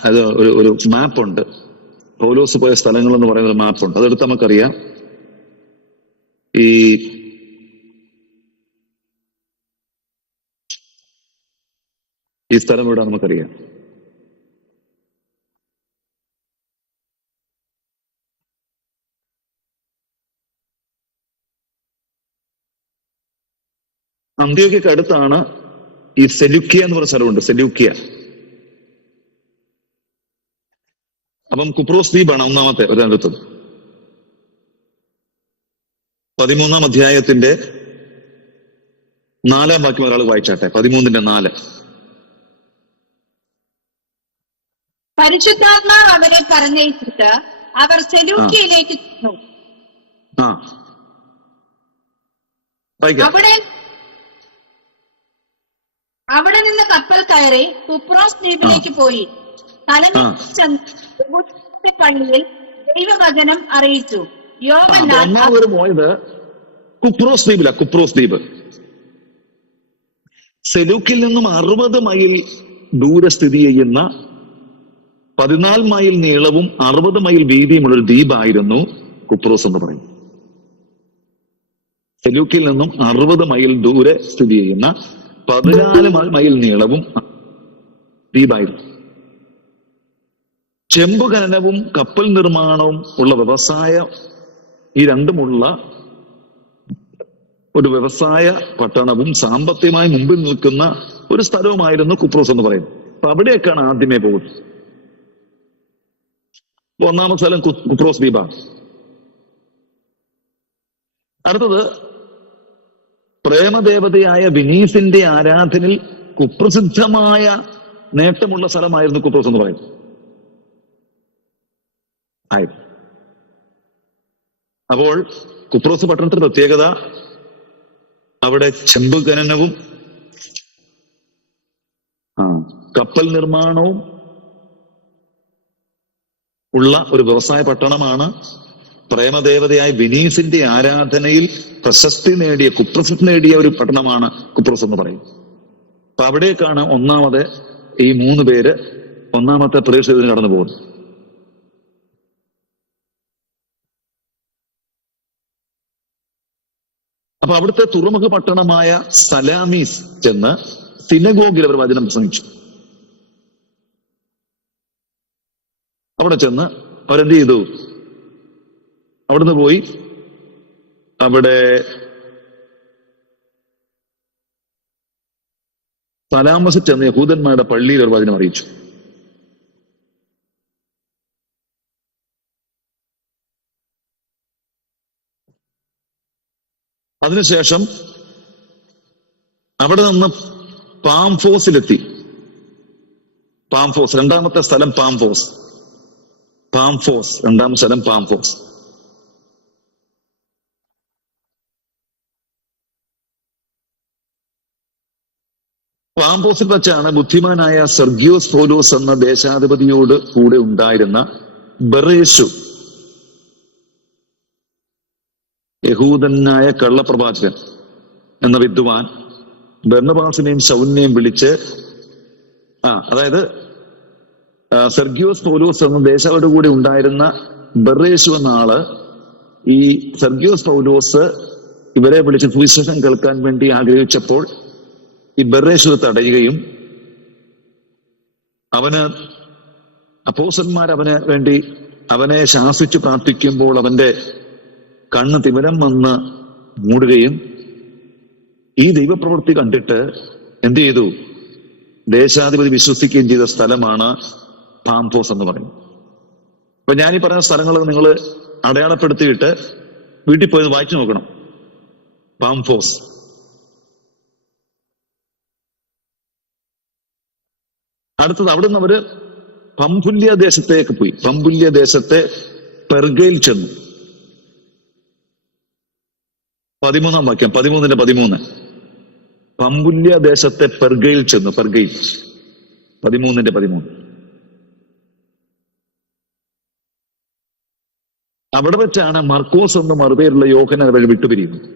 അത് ഒരു മാപ്പുണ്ട്. പൗലോസ് പോയ സ്ഥലങ്ങൾ എന്ന് പറയുന്ന ഒരു മാപ്പുണ്ട്. അതെടുത്ത് നമുക്കറിയാം. ഈ സ്ഥലം ഇവിടെ നമുക്കറിയാം. അന്ത്യോക്യക്ക് അടുത്താണ് ഈ സെലൂക്കിയ എന്ന് പറഞ്ഞ സ്ഥലമുണ്ട്. സെലൂക്കിയ. അപ്പം കുപ്രോസ് ദ്വീപാണ് ഒന്നാമത്തെ ഒരിടത്ത്. 13-ാം അധ്യായത്തിന്റെ 4-ാം വാക്യം ഒരാൾ വായിച്ചാട്ടെ. 13-ന്റെ 4. പരിശുദ്ധാത്മാവ് അവരെ പറഞ്ഞയച്ചിട്ട് അവർ സെലൂക്കിയയിലേക്ക് ചെന്നു. അവിടെ നിന്ന് കപ്പൽ കയറി കുപ്രോസ് ദ്വീപിലേക്ക് പോയി. പള്ളിയിൽ ദൈവവചനം അറിയിച്ചു. പോയത് കുപ്രോസ് ദ്വീപില. കുപ്രോസ് ദ്വീപ് സെലൂക്കിൽ നിന്നും 60 മൈൽ ദൂരെ സ്ഥിതി ചെയ്യുന്ന 14 മൈൽ നീളവും 60 മൈൽ വീതിയുമുള്ള ഒരു ദ്വീപായിരുന്നു കുപ്രോസ് എന്ന് പറയും. സെലൂക്കിൽ നിന്നും 60 മൈൽ ദൂരെ സ്ഥിതി ചെയ്യുന്ന 14 മൈൽ നീളവും ദ്വീപായിരുന്നു. ചെമ്പ് ഖനനവും കപ്പൽ നിർമ്മാണവും ഉള്ള വ്യവസായ ഈ രണ്ടുമുള്ള ഒരു വ്യവസായ പട്ടണവും സാമ്പത്തികമായി മുമ്പിൽ നിൽക്കുന്ന ഒരു സ്ഥലവുമായിരുന്നു കുപ്രോസ് എന്ന് പറയുന്നത്. അപ്പൊ അവിടേക്കാണ് ആദ്യമേ പോകുന്നത്. ഒന്നാമത്തെ സ്ഥലം കുപ്രോസ് ദ്വീപാണ്. അടുത്തത് പ്രേമദേവതയായ വിനീസിന്റെ ആരാധനയിൽ കുപ്രസിദ്ധമായ നേട്ടമുള്ള സ്ഥലമായിരുന്നു കുപ്രോസ് എന്ന് പറയുന്നത്. അപ്പോൾ കുപ്രോസ് പട്ടണത്തിന്റെ പ്രത്യേകത അവിടെ ചെമ്പ് ഖനനവും കപ്പൽ നിർമ്മാണവും ഉള്ള ഒരു വ്യവസായ പട്ടണമാണ്. പ്രേമദേവതയായ വിനീസിന്റെ ആരാധനയിൽ കുപ്രസിദ്ധി നേടിയ ഒരു പട്ടണമാണ് കുപ്രോസ് എന്ന് പറയും. അപ്പൊ അവിടേക്കാണ് ഒന്നാമത് ഈ 3 പേര് ഒന്നാമത്തെ പ്രദേശത്തിന് കടന്നു പോകുന്നത്. അപ്പൊ അവിടുത്തെ തുറമുഖ പട്ടണമായ സലാമീസ് ചെന്ന് സിനഗോഗിൽ അവർ വചനം പ്രസംഗിച്ചു. അവിടെ ചെന്ന് അവരെന്ത് ചെയ്തു? അവിടുന്ന് പോയി അവിടെ സലാമസിൽ ചെന്ന് യഹൂദന്മാരുടെ പള്ളിയിൽ ഒരു വചനം അറിയിച്ചു. അതിനുശേഷം അവിടെ നിന്ന് പാംഫോസിലെത്തി. പാംഫോസ് രണ്ടാമത്തെ സ്ഥലം പാംഫോസ്. രണ്ടാമത്തെ സ്ഥലം പാംഫോസ്. പാംഫോസിൽ വെച്ചാണ് ബുദ്ധിമാനായ സെർഗ്യോസ് പൗലോസ് എന്ന ദേശാധിപതിയോട് കൂടെ ഉണ്ടായിരുന്ന ബറേശു, യഹൂദനായ കള്ളപ്രവാചകൻ എന്ന വിദ്വാൻ ബർന്നബാസിനെയും ശൗലിനെയും വിളിച്ച് അതായത് സെർഗ്യോസ് പൗലോസ് എന്ന ദേശാധിപതിയുടെ കൂടെ ഉണ്ടായിരുന്ന ബറേശു എന്ന ആള് ഈ സെർഗ്യോസ് പൗലോസ് ഇവരെ വിളിച്ച് സുവിശേഷം കേൾക്കാൻ വേണ്ടി ആഗ്രഹിച്ചപ്പോൾ ഈ ബറേശു തടയുകയും അപ്പോസ്തലന്മാർ അവനെ ശാസിച്ചു പ്രാർത്ഥിക്കുമ്പോൾ അവന്റെ കണ്ണ് തിമിരം വന്ന് മൂടുകയും ഈ ദൈവപ്രവൃത്തി കണ്ടിട്ട് എന്ത് ചെയ്തു? ദേശാധിപതി വിശ്വസിക്കുകയും ചെയ്ത സ്ഥലമാണ് പാംഫോസ് എന്ന് പറയുന്നത്. അപ്പൊ ഞാനീ പറഞ്ഞ സ്ഥലങ്ങൾ നിങ്ങൾ അടയാളപ്പെടുത്തിയിട്ട് വീട്ടിൽ പോയത് വായിച്ചു നോക്കണം. പാംഫോസ്. അടുത്തത് അവിടുന്ന് അവര് പംഫുല്യ ദേശത്തേക്ക് പോയി. പംഫുല്യ ദേശത്തെ പെർഗയിൽ ചെന്നു. 13-ാം വാക്യം, 13-ന്റെ 13. പംഫുല്യ ദേശത്തെ പെർഗയിൽ ചെന്നു. പെർഗയിൽ 13-ന്റെ 13. അവിടെ വെച്ചാണ് മർക്കോസ് എന്ന മറുപേരുള്ള യോഹന്നാൻ വഴി വിട്ടുപിരിയുന്നത്.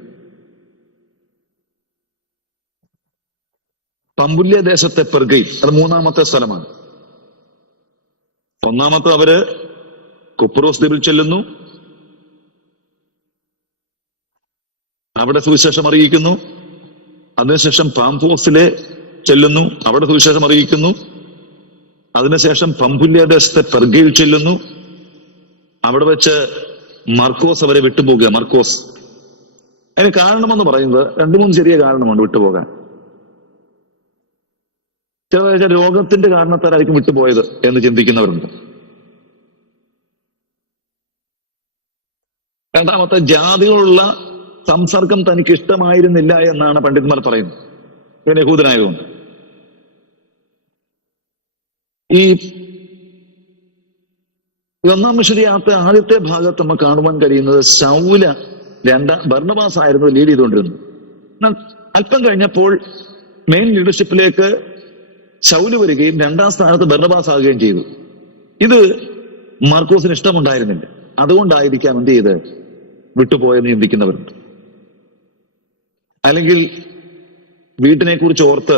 പമ്പുല്യ ദേശത്തെ പെർഗയിൽ, അത് മൂന്നാമത്തെ സ്ഥലമാണ്. ഒന്നാമത്തെ അവര് കുപ്രോസ് ദ്വീപിൽ ചെല്ലുന്നു, അവിടെ സുവിശേഷം അറിയിക്കുന്നു. അതിനുശേഷം പാംഫോസിലെ ചെല്ലുന്നു, അവിടെ സുവിശേഷം അറിയിക്കുന്നു. അതിനുശേഷം പമ്പുല്യ ദേശത്തെ പെർഗയിൽ ചെല്ലുന്നു, അവിടെ വെച്ച് മർക്കോസ് അവരെ വിട്ടുപോകുക. മർക്കോസ് അതിന് കാരണമെന്ന് പറയുന്നത് 2-3 ചെറിയ കാരണമുണ്ട് വിട്ടുപോകാൻ. ചില രോഗത്തിന്റെ കാരണത്താലായിരിക്കും വിട്ടുപോയത് എന്ന് ചിന്തിക്കുന്നവരുണ്ട്. രണ്ടാമത്തെ, ജാതികളുള്ള സംസർഗം തനിക്ക് ഇഷ്ടമായിരുന്നില്ല എന്നാണ് പണ്ഡിതന്മാർ പറയുന്നത്. ഇവൻ യഹൂദനായതുകൊണ്ട്. ഈ 1-ാം മിഷനറിയാത്ത ആദ്യത്തെ ഭാഗത്ത് നമുക്ക് കാണുവാൻ കഴിയുന്നത് ശൗല ബർന്നബാസ് ആയിരുന്നു ലീഡ് ചെയ്തുകൊണ്ടിരുന്നത്. എന്നാൽ അല്പം കഴിഞ്ഞപ്പോൾ മെയിൻ ലീഡർഷിപ്പിലേക്ക് ശൗല് വരികയും 2-ാം സ്ഥാനത്ത് ബർന്നബാസ് ആകുകയും ചെയ്തു. ഇത് മാർക്കോസിന് ഇഷ്ടമുണ്ടായിരുന്നില്ല. അതുകൊണ്ടായിരിക്കാം എന്ത് ചെയ്ത് വിട്ടുപോയെന്ന് ചിന്തിക്കുന്നവരുണ്ട്. അല്ലെങ്കിൽ വീട്ടിനെ കുറിച്ച് ഓർത്ത്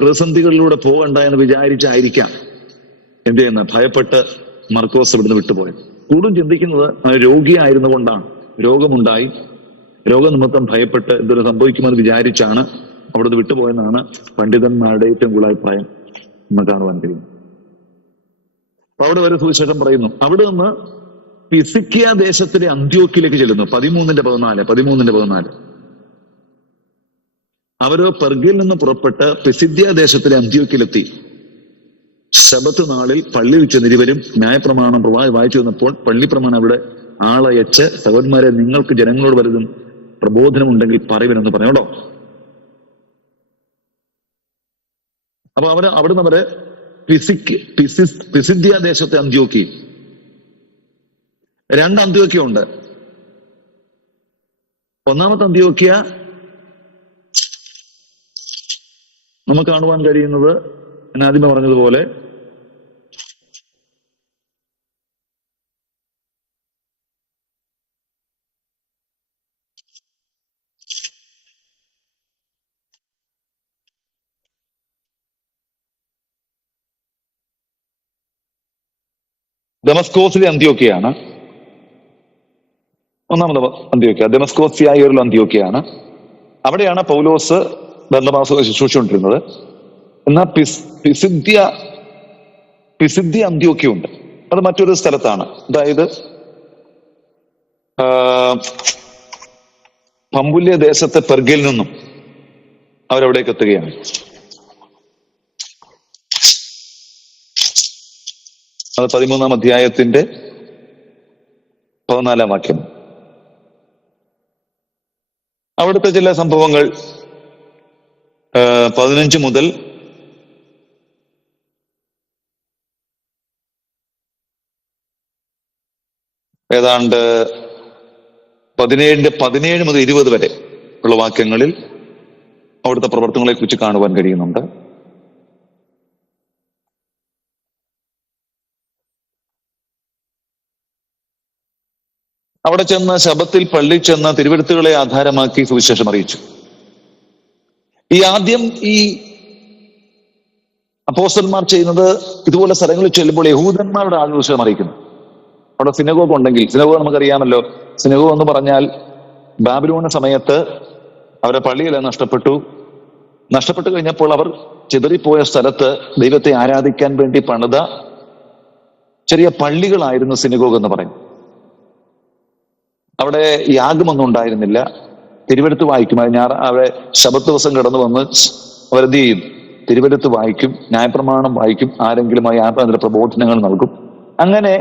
പ്രതിസന്ധികളിലൂടെ പോകണ്ട എന്ന് വിചാരിച്ചായിരിക്കാം എന്ത് ചെയ്യുന്ന ഭയപ്പെട്ട് മർക്കോസ് ഇവിടുന്ന് വിട്ടുപോയത്. കൂടുതൽ ചിന്തിക്കുന്നത് രോഗിയായിരുന്നു കൊണ്ടാണ്. രോഗമുണ്ടായി, രോഗനിമിത്തം ഭയപ്പെട്ട് എന്തൊരു സംഭവിക്കുമെന്ന് വിചാരിച്ചാണ് അവിടുന്ന് വിട്ടുപോയെന്നാണ് പണ്ഡിതന്മാരുടെ ഏറ്റവും കൂടുതൽ അഭിപ്രായം നമുക്ക് കാണുവാൻ കഴിയും. അപ്പൊ അവിടെ വരെ സുവിശേഷം പറയുന്നു. അവിടെ നിന്ന് പിസിക്കിയ ദേശത്തിലെ അന്ത്യോക്കിലേക്ക് ചെല്ലുന്നു. 13:14 അവര് പെർഗയിൽ നിന്ന് പുറപ്പെട്ട് പിസിദ്യ ദേശത്തിലെ അന്ത്യോക്കിലെത്തി. ശബത്ത് നാളിൽ പള്ളിയിൽ ചെന്നിരുവരും ന്യായപ്രമാണം വായിച്ചു വന്നപ്പോൾ പള്ളിപ്രമാണം അവിടെ ആളയച്ച്, സഹോദരന്മാരെ, നിങ്ങൾക്ക് ജനങ്ങളോട് വലുതും പ്രബോധനമുണ്ടെങ്കിൽ പറയുവനെന്ന് പറഞ്ഞോട്ടോ. അപ്പൊ അവിടുന്ന് അവര് പിസിദ്യ ദേശത്തെ അന്ത്യോക്കി. 2 അന്ത്യോക്യ ഉണ്ട്. ഒന്നാമത്തെ അന്ത്യോക്യ നമുക്ക് കാണുവാൻ കഴിയുന്നത് ഞാൻ ആദ്യമേ പറഞ്ഞതുപോലെ ദമസ്കോസിലെ അന്ത്യോക്യയാണ്. ഒന്നാമത് അന്ത്യോക്യ ദമസ്കോസിയായ അന്ത്യോക്യയാണ്. അവിടെയാണ് പൗലോസ് ബർന്നബാസ് ശുശ്രൂഷിച്ചുകൊണ്ടിരുന്നത്. എന്നാൽ പിസിദ്യ അന്ത്യോക്യ ഉണ്ട്. അത് മറ്റൊരു സ്ഥലത്താണ്. അതായത് പമ്പുല്യ ദേശത്തെ പെർഗയിൽ നിന്നും അവരവിടേക്ക് എത്തുകയാണ്. അത് 13-ാം അധ്യായത്തിന്റെ 14-ാം വാക്യം. അവിടുത്തെ ചില സംഭവങ്ങൾ 15 മുതൽ ഏതാണ്ട് 17 മുതൽ 20 വരെ ഉള്ള വാക്യങ്ങളിൽ അവിടുത്തെ പ്രവർത്തനങ്ങളെ കുറിച്ച് കാണുവാൻ കഴിയുന്നുണ്ട്. അവിടെ ചെന്ന് ശബത്തിൽ പള്ളി ചെന്ന് തിരുവെഴുത്തുകളെ ആധാരമാക്കി സുവിശേഷം അറിയിച്ചു. ആദ്യം ഈ അപ്പോസ്തലന്മാർ ചെയ്യുന്നത് ഇതുപോലെ സ്ഥലങ്ങളിൽ ചെല്ലുമ്പോൾ യഹൂദന്മാരുടെ ആവശ്യം അറിയിക്കുന്നു. അവിടെ സിനഗോഗ് ഉണ്ടെങ്കിൽ, സിനഗോഗ് നമുക്കറിയാമല്ലോ. സിനഗോഗ് എന്ന് പറഞ്ഞാൽ ബാബിലോണ് സമയത്ത് അവരെ പള്ളിയെല്ലാം നഷ്ടപ്പെട്ടു കഴിഞ്ഞപ്പോൾ അവർ ചിതറിപ്പോയ സ്ഥലത്ത് ദൈവത്തെ ആരാധിക്കാൻ വേണ്ടി പണിത ചെറിയ പള്ളികളായിരുന്നു സിനഗോഗ് എന്ന് പറയും. അവിടെ യാഗമൊന്നും ഉണ്ടായിരുന്നില്ല. തിരുവെഴുത്ത് വായിക്കും. അവിടെ ശബത്ത് ദിവസം കടന്നു വന്ന് അവരെന്ത് ചെയ്യും? തിരുവെഴുത്ത് വായിക്കും, ന്യായപ്രമാണം വായിക്കും, ആരെങ്കിലും ആ ന്യായപ്രമാണത്തിന്റെ പ്രബോധനങ്ങൾ നൽകും. അങ്ങനെ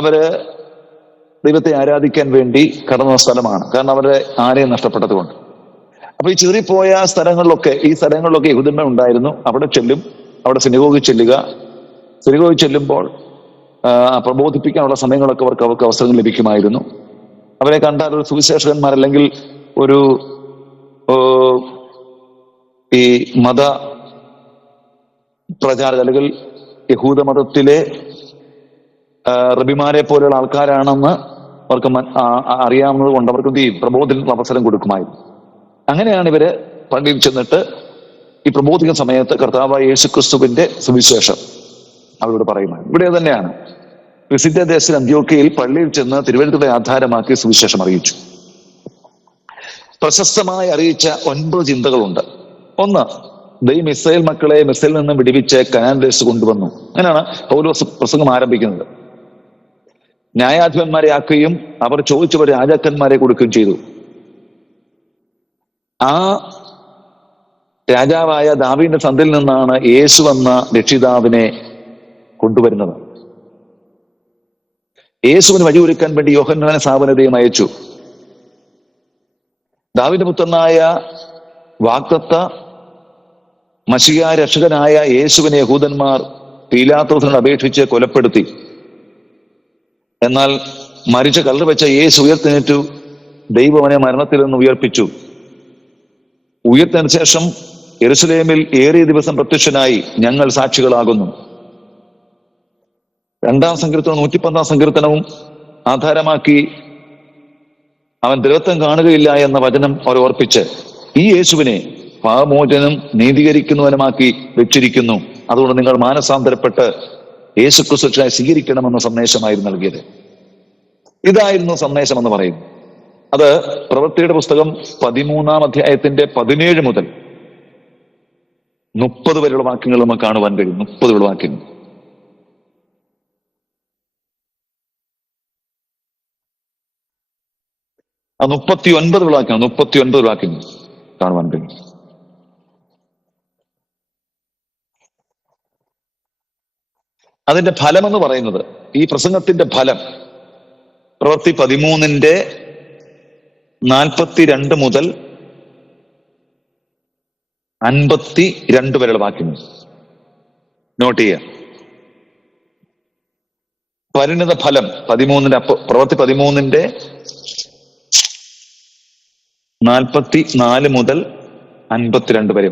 അവര് ദൈവത്തെ ആരാധിക്കാൻ വേണ്ടി കടന്ന സ്ഥലമാണ്. കാരണം അവരെ ആരെയും നഷ്ടപ്പെട്ടത് കൊണ്ട്. അപ്പൊ ഈ ചിതറിപ്പോയ സ്ഥലങ്ങളിലൊക്കെ യഹൂദന്മാർ ഉണ്ടായിരുന്നു. അവിടെ ചെല്ലും, അവിടെ സിനഗോഗിൽ ചെല്ലുക. സിനഗോഗിൽ ചെല്ലുമ്പോൾ പ്രബോധിപ്പിക്കാനുള്ള സമയങ്ങളൊക്കെ അവർക്ക് അവസരങ്ങൾ ലഭിക്കുമായിരുന്നു. അവരെ കണ്ടാൽ ഒരു സുവിശേഷകന്മാർ അല്ലെങ്കിൽ ഒരു ഈ മത പ്രചാരക അല്ലെങ്കിൽ യഹൂദ മതത്തിലെ റബിമാരെ പോലെയുള്ള ആൾക്കാരാണെന്ന് അവർക്ക് അറിയാവുന്നത് കൊണ്ട് അവർക്ക് എന്ത് ചെയ്യും? പ്രബോധനത്തിന് അവസരം കൊടുക്കുമായിരുന്നു. അങ്ങനെയാണ് ഇവര് പള്ളിയിൽ ചെന്നിട്ട് ഈ പ്രബോധിക്കുന്ന സമയത്ത് കർത്താവായ യേശുക്രിസ്തുവിന്റെ സുവിശേഷം അവരോട് പറയുന്നത്. ഇവിടെ തന്നെയാണ് വിസിദ്യ ദേശത്തിൽ അന്ത്യോക്യയിൽ പള്ളിയിൽ ചെന്ന് തിരുവഴുത്തുകളെ ആധാരമാക്കി സുവിശേഷം അറിയിച്ചു. പ്രശസ്തമായി അറിയിച്ച 9 ചിന്തകളുണ്ട്. ഒന്ന്, ദൈവം ഇസ്രായേൽ മക്കളെ മിസ്രയിൽ നിന്ന് വിടുവിച്ച് കനാൻ ദേശത്ത് കൊണ്ടുവന്നു. അങ്ങനെയാണ് പൗലോസ് പ്രസംഗം ആരംഭിക്കുന്നത്. ന്യായാധിപന്മാരെ ആക്കുകയും അവർ ചോദിച്ചവർ രാജാക്കന്മാരെ കൊടുക്കുകയും ചെയ്തു. ആ രാജാവായ ദാവീദിന്റെ സന്ധിയിൽ നിന്നാണ് യേശു എന്ന രക്ഷിതാവിനെ കൊണ്ടുവരുന്നത്. യേശുവിന് വഴിയൊരുക്കാൻ വേണ്ടി യോഹന്നാനെ സ്ഥാപനതയും അയച്ചു. ദാവീദിന്റെ പുത്രനായ വാഗ്ദത്ത മശിഹാ രക്ഷകനായ യേശുവിനെ യഹൂദന്മാർ പീലാത്തോസിനോട് അപേക്ഷിച്ച് കൊലപ്പെടുത്തി. എന്നാൽ മരിച്ച കല്ലറ വെച്ച യേശു ഉയർത്തെഴുന്നേറ്റു. ദൈവം അവനെ മരണത്തിൽ നിന്ന് ഉയർപ്പിച്ചു. ഉയർത്തതിനു ശേഷം യെരുശലേമിൽ ഏറിയ ദിവസം പ്രത്യക്ഷനായി ഞങ്ങൾ സാക്ഷികളാകുന്നു. 2-ാം സങ്കീർത്തനവും 110-ാം സങ്കീർത്തനവും ആധാരമാക്കി അവൻ ദൈവത്വം കാണുകയില്ല എന്ന വചനം അവർ ഓർപ്പിച്ച് ഈ യേശുവിനെ പാപമോചനം നീതീകരിക്കുന്നവനുമാക്കി വെച്ചിരിക്കുന്നു. അതുകൊണ്ട് നിങ്ങൾ മാനസാന്തരപ്പെട്ട് യേശുക്രിസ്തുവിനെ സ്വീകരിക്കണമെന്ന സന്ദേശമായിരുന്നു നൽകിയത്. ഇതായിരുന്നു സന്ദേശം എന്ന് പറയുന്നു. അത് പ്രവൃത്തിയുടെ പുസ്തകം 13-ാം അധ്യായത്തിന്റെ 17 മുതൽ 30 വരെയുള്ള വാക്യങ്ങൾ നമുക്ക് കാണുവാൻ കഴിയും. 30 വരെയുള്ള വാക്യങ്ങൾ. ആ 39 വാക്യങ്ങൾ 39 വാക്യങ്ങൾ കാണുവാൻ കഴിയും. അതിന്റെ ഫലം എന്ന് പറയുന്നത്, ഈ പ്രസംഗത്തിന്റെ ഫലം പ്രവൃത്തി 13-ന്റെ 42 മുതൽ 52 വരെയുള്ള വാക്യങ്ങൾ നോട്ട് ചെയ്യുക. പരിണിത ഫലം 13-ന്റെ പ്രവൃത്തി 13-ന്റെ 44 മുതൽ 52 വരെ.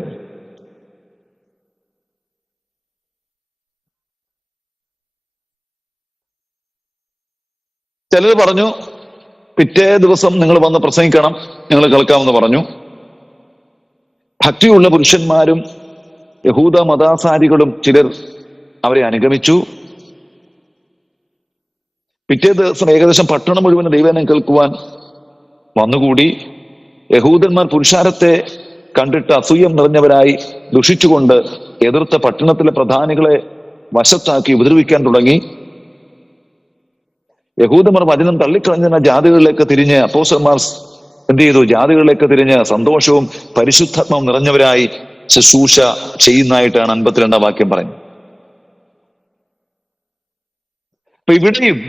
ചിലർ പറഞ്ഞു പിറ്റേ ദിവസം നിങ്ങൾ വന്ന് പ്രസംഗിക്കണം, നിങ്ങൾ കേൾക്കാമെന്ന് പറഞ്ഞു. ഭക്തിയുള്ള പുരുഷന്മാരും യഹൂദ മതാചാരികളും ചിലർ അവരെ അനുഗമിച്ചു. പിറ്റേ ദിവസം ഏകദേശം പട്ടണം മുഴുവൻ ദൈവവചനം കേൾക്കുവാൻ വന്നുകൂടി. യഹൂദന്മാർ പുരുഷാരത്തെ കണ്ടിട്ട് അസൂയം നിറഞ്ഞവരായി ദുഷിച്ചുകൊണ്ട് എതിർത്ത പട്ടണത്തിലെ പ്രധാനികളെ വശത്താക്കി ഉപദ്രവിക്കാൻ തുടങ്ങി. യഹൂദന്മാർ വചനം തള്ളിക്കളഞ്ഞ ജാതികളിലേക്ക് തിരിഞ്ഞ് അപ്പോസ്തലന്മാർ എന്ത് ചെയ്തു? ജാതികളിലേക്ക് തിരിഞ്ഞ് സന്തോഷവും പരിശുദ്ധാത്മാവും നിറഞ്ഞവരായി ശുശ്രൂഷ ചെയ്യുന്നതായിട്ടാണ് 52-ാം വാക്യം പറയുന്നത്. അപ്പൊ ഇവിടെയും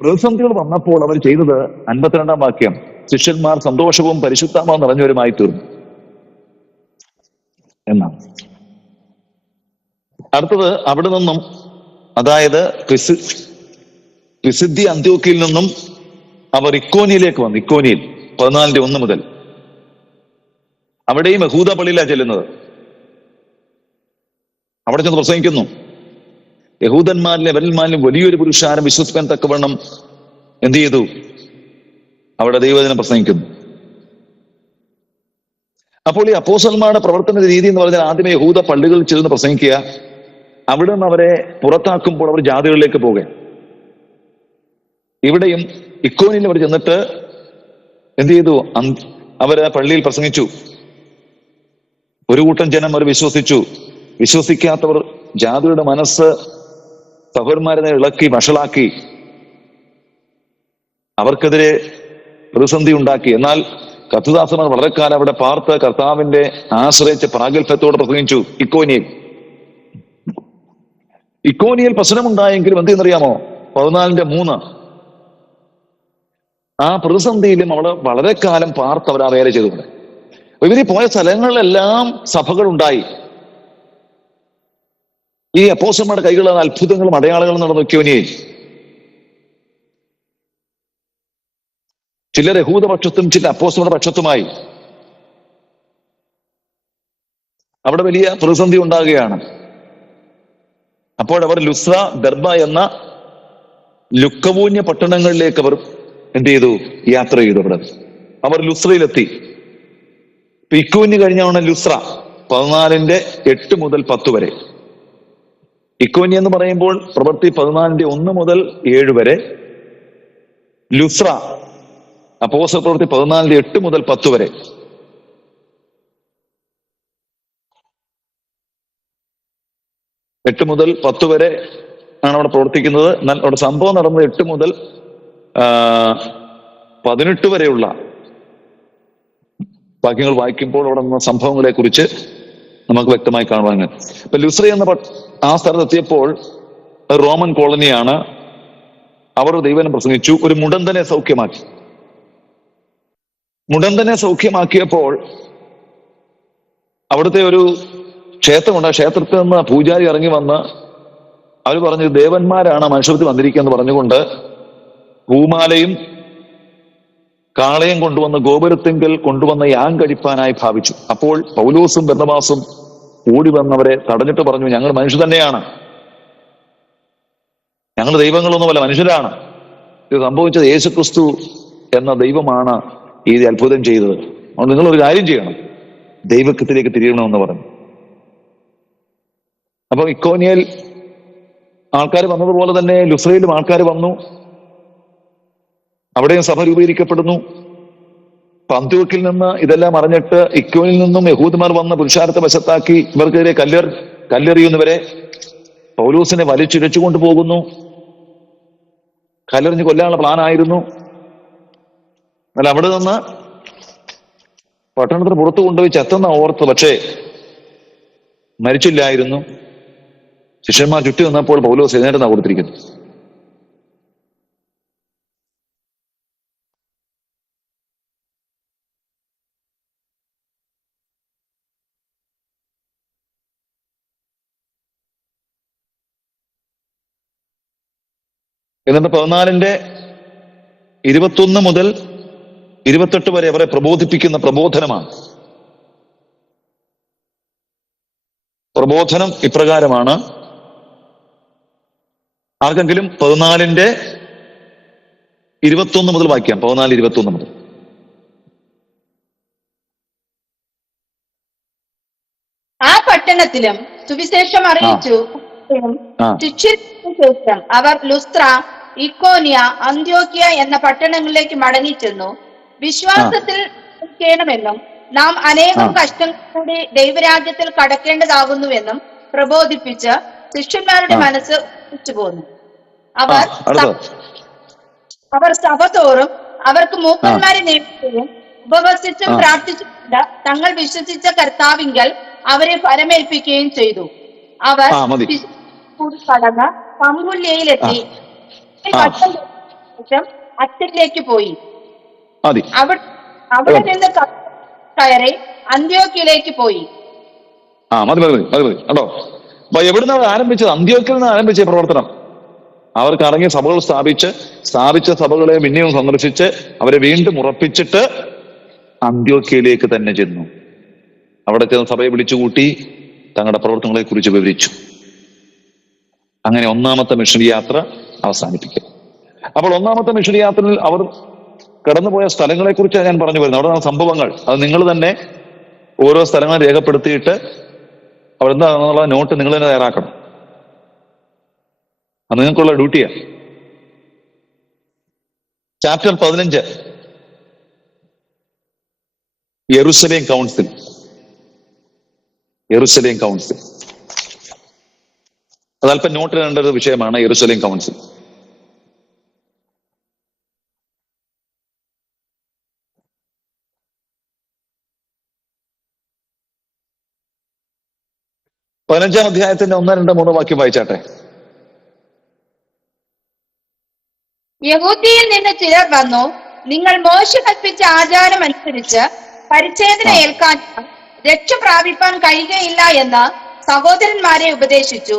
പ്രതിസന്ധികൾ വന്നപ്പോൾ അവർ ചെയ്തത് 52-ാം വാക്യം, ശിഷ്യന്മാർ സന്തോഷവും പരിശുദ്ധാത്മാവും നിറഞ്ഞവരുമായി തീർന്നു എന്നാണ്. അടുത്തത് അവിടെ നിന്നും, അതായത് വിസിദ്യ അന്ത്യോക്യയിൽ നിന്നും അവർ ഇക്കോനിയിലേക്ക് വന്നു. ഇക്കോനിയിൽ 14-ന്റെ 1 മുതൽ. അവിടെയും യഹൂദ പള്ളിയിലാണ് ചെല്ലുന്നത്. അവിടെ ചെന്ന് പ്രസംഗിക്കുന്നു. യഹൂദന്മാരിലെ വരന്മാരിലും വലിയൊരു പുരുഷാരം വിശ്വസിക്കാൻ തക്കവണ്ണം എന്ത് ചെയ്തു? അവിടെ ദൈവവചനം പ്രസംഗിക്കുന്നു. അപ്പോൾ ഈ അപ്പോസ്തലന്മാരുടെ പ്രവർത്തന രീതി എന്ന് പറഞ്ഞാൽ ആദ്യമേ യഹൂദ പള്ളികളിൽ ചെന്ന് പ്രസംഗിക്കുക, അവിടെ നിന്ന് അവരെ പുറത്താക്കുമ്പോൾ അവർ ജാതികളിലേക്ക് പോകുക. ഇവിടെയും ഇക്കോനിയിൽ അവർ ചെന്നിട്ട് എന്ത് ചെയ്തു? അവര് പള്ളിയിൽ പ്രസംഗിച്ചു. ഒരു കൂട്ടം ജനം അവർ വിശ്വസിച്ചു. വിശ്വസിക്കാത്തവർ ജാതിയുടെ മനസ്സ് സഹോദരന്മാരെ ഇളക്കി വഷളാക്കി അവർക്കെതിരെ പ്രതിസന്ധി ഉണ്ടാക്കി. എന്നാൽ കർത്തൃദാസന്മാർ വളരെ കാലം അവിടെ പാർത്ത് കർത്താവിന്റെ ആശ്രയിച്ച് പ്രാഗൽഭ്യത്തോടെ പ്രസംഗിച്ചു. ഇക്കോനിയിൽ പ്രശ്നമുണ്ടായെങ്കിലും എന്തെന്നറിയാമോ? 14-ന്റെ 3. ആ പ്രതിസന്ധിയിലും അവിടെ വളരെ കാലം പാർത്ത് അവർ ആ വേല ചെയ്തുകൊണ്ട് ഇവര് പോയ സ്ഥലങ്ങളിലെല്ലാം സഭകളുണ്ടായി. ഈ അപ്പോസ്തലന്മാരുടെ കൈകളിൽ അത്ഭുതങ്ങളും അടയാളങ്ങളും നടന്നു. ഇക്കോനിയിൽ ചിലർ യഹൂദപക്ഷത്തും ചില അപ്പോസ്തലരുടെ പക്ഷത്തുമായി. അവിടെ വലിയ പ്രതിസന്ധി ഉണ്ടാകുകയാണ്. അപ്പോൾ അവർ ലുസ്ര, ദർബ എന്ന ലുക്കവൂന്യ പട്ടണങ്ങളിലേക്ക് അവർ എന്ത് ചെയ്തു? യാത്ര ചെയ്തു. അവർ ലുസ്രയിലെത്തി. ഇക്കോന്യ കഴിഞ്ഞാണ് ലുസ്ര 14:8 മുതൽ 10 വരെ. ഇക്കോന്യ എന്ന് പറയുമ്പോൾ പ്രവൃത്തി 14:1 മുതൽ 7 വരെ. ലുസ്ര അപ്പോസ്തല പ്രവൃത്തി 14:8 മുതൽ 10 വരെ. എട്ട് മുതൽ 10 വരെ ആണ് അവിടെ പ്രവർത്തിക്കുന്നത്. എന്നാൽ അവിടെ സംഭവം നടന്നത് 8 മുതൽ 18 വരെയുള്ള വാക്യങ്ങൾ വായിക്കുമ്പോൾ അവിടെ നടന്ന സംഭവങ്ങളെ കുറിച്ച് നമുക്ക് വ്യക്തമായി കാണുവാൻ. ഇപ്പൊ ലുസ്ര എന്ന ആ സ്ഥലത്തെത്തിയപ്പോൾ റോമൻ കോളനിയാണ്. അവർ ദൈവനെ പ്രസംഗിച്ചു. ഒരു മുടന്തനെ സൗഖ്യമാക്കി. മുടന്തനെ സൗഖ്യമാക്കിയപ്പോൾ അവിടുത്തെ ഒരു ക്ഷേത്രമുണ്ട്. ആ ക്ഷേത്രത്തിൽ നിന്ന് പൂജാരി ഇറങ്ങി വന്ന് അവർ പറഞ്ഞു, ദേവന്മാരാണ് മനുഷ്യത്തിൽ വന്നിരിക്കുകയെന്ന് പറഞ്ഞുകൊണ്ട് പൂമാലയും കാളയും കൊണ്ടുവന്ന് ഗോപുരത്തിങ്കൽ കൊണ്ടുവന്ന് യാങ്കടിപ്പാനായി ഭാവിച്ചു. അപ്പോൾ പൗലോസും ബർന്നബാസും ഓടി വന്നവരെ തടഞ്ഞിട്ട് പറഞ്ഞു, ഞങ്ങൾ മനുഷ്യർ തന്നെയാണ്, ഞങ്ങൾ ദൈവങ്ങളൊന്നുമല്ല, മനുഷ്യരാണ്. ഇത് സംഭവിച്ചത് യേശുക്രിസ്തു എന്ന ദൈവമാണ് ഈ അത്ഭുതം ചെയ്തത്. അതുകൊണ്ട് നിങ്ങളൊരു കാര്യം ചെയ്യണം, ദൈവത്വത്തിലേക്ക് തിരിയണമെന്ന് പറഞ്ഞു. അപ്പൊ ഇക്കോന്യയിൽ ആൾക്കാർ വന്നതുപോലെ തന്നെ ലുസ്രയിലും ആൾക്കാർ വന്നു. അവിടെയും സഭ രൂപീകരിക്കപ്പെടുന്നു. അന്ത്യോക്യയിൽ നിന്ന് ഇതെല്ലാം അറിഞ്ഞിട്ട് ഇക്കോനിൽ നിന്നും യഹൂദന്മാർ വന്ന് പുരുഷാരത്തെ വശത്താക്കി ഇവർക്കെതിരെ കല്ലെറിയുന്നവരെ പൗലോസിനെ വലിച്ചിഴച്ചുകൊണ്ട് പോകുന്നു. കല്ലെറിഞ്ഞ് കൊല്ലാനുള്ള പ്ലാൻ ആയിരുന്നു. എന്നാൽ അവിടെ നിന്ന് പട്ടണത്തിന് പുറത്തു കൊണ്ടുപോയി ചെത്തുന്ന ഓർത്ത്, പക്ഷേ മരിച്ചില്ലായിരുന്നു. ശിഷ്യന്മാർ ചുറ്റി നിന്നപ്പോൾ പൗലോസ് എഴുന്നേറ്റ് കൊടുത്തിരിക്കുന്നു. എന്നിട്ട് 14:21 മുതൽ 28 വരെ അവരെ പ്രബോധിപ്പിക്കുന്ന പ്രബോധനമാണ്. പ്രബോധനം ഇപ്രകാരമാണ്. ആർക്കെങ്കിലും 14:21 മുതൽ വായിക്കാം. 14:21 മുതൽ. ആ പട്ടണത്തിലും സുവിശേഷം അറിയിച്ചു. ശേഷം അവർ ലുസ്ത്ര, ഇക്കോന്യ, അന്ത്യോക്യ എന്ന പട്ടണങ്ങളിലേക്ക് മടങ്ങിച്ചെന്നു. വിശ്വാസത്തിൽ ണമെന്നും നാം അനേകം കഷ്ടങ്ങളുടെ ദൈവരാജ്യത്തിൽ കടക്കേണ്ടതാകുന്നുവെന്നും പ്രബോധിപ്പിച്ച് ശിഷ്യന്മാരുടെ മനസ്സ് ഉറപ്പിച്ചു പോന്നു. അവർ സഭ തോറും അവർക്ക് മൂപ്പന്മാരെ നിയമിക്കുകയും ഉപവസിച്ചും പ്രാർത്ഥിച്ചുകൊണ്ട് തങ്ങൾ വിശ്വസിച്ച കർത്താവിങ്കൽ അവരെ ഫലമേൽപ്പിക്കുകയും ചെയ്തു. അവർ കടന്ന് പമ്പുല്യയിലെത്തി അറ്റത്തിലേക്ക് പോയി. അവിടെ നിന്ന് കയറി അന്ത്യോക്യയിലേക്ക് പോയി. മതി കേട്ടോ. അപ്പൊ എവിടുന്നാണ് ആരംഭിച്ചത്? അന്ത്യോക്യയിൽ നിന്ന് ആരംഭിച്ച പ്രവർത്തനം. അവർ കറങ്ങി സഭകൾ സ്ഥാപിച്ച സഭകളെ പിന്നെയും സന്ദർശിച്ച് അവരെ വീണ്ടും ഉറപ്പിച്ചിട്ട് അന്ത്യോക്യയിലേക്ക് തന്നെ ചെന്നു. അവിടെ ചെന്ന് സഭയെ വിളിച്ചുകൂട്ടി തങ്ങളുടെ പ്രവർത്തനങ്ങളെ കുറിച്ച് വിവരിച്ചു. അങ്ങനെ ഒന്നാമത്തെ മിഷണറി യാത്ര അവസാനിപ്പിക്കും. അപ്പോൾ ഒന്നാമത്തെ മിഷണറി യാത്രയിൽ അവർ കടന്നുപോയ സ്ഥലങ്ങളെ കുറിച്ചാണ് ഞാൻ പറഞ്ഞു വരുന്നത്. അവിടെ സംഭവങ്ങൾ അത് നിങ്ങൾ തന്നെ ഓരോ സ്ഥലങ്ങളും രേഖപ്പെടുത്തിയിട്ട് അവിടെ എന്താണെന്നുള്ള നോട്ട് നിങ്ങൾ തന്നെ തയ്യാറാക്കണം. അത് നിങ്ങൾക്കുള്ള ഡ്യൂട്ടിയാണ്. ചാപ്റ്റർ 15 യെരുശലേം കൗൺസിൽ. അതല്പം നോട്ട് ചെയ്യേണ്ട ഒരു വിഷയമാണ് യെരുശലേം കൗൺസിൽ. പതിനഞ്ചാം അധ്യായത്തിന്റെ 1, 2, 3 വാക്യം വായിച്ചാട്ടെ. യഹൂദിയിൽ നിന്ന് ചിലർ വന്നു, നിങ്ങൾ മോശ കൽപ്പിച്ച ആചാരം അനുസരിച്ച് പരിച്ഛേദന ഏൽക്കാൻ രക്ഷ പ്രാപിപ്പാൻ കഴിയുകയില്ല എന്ന് സഹോദരന്മാരെ ഉപദേശിച്ചു.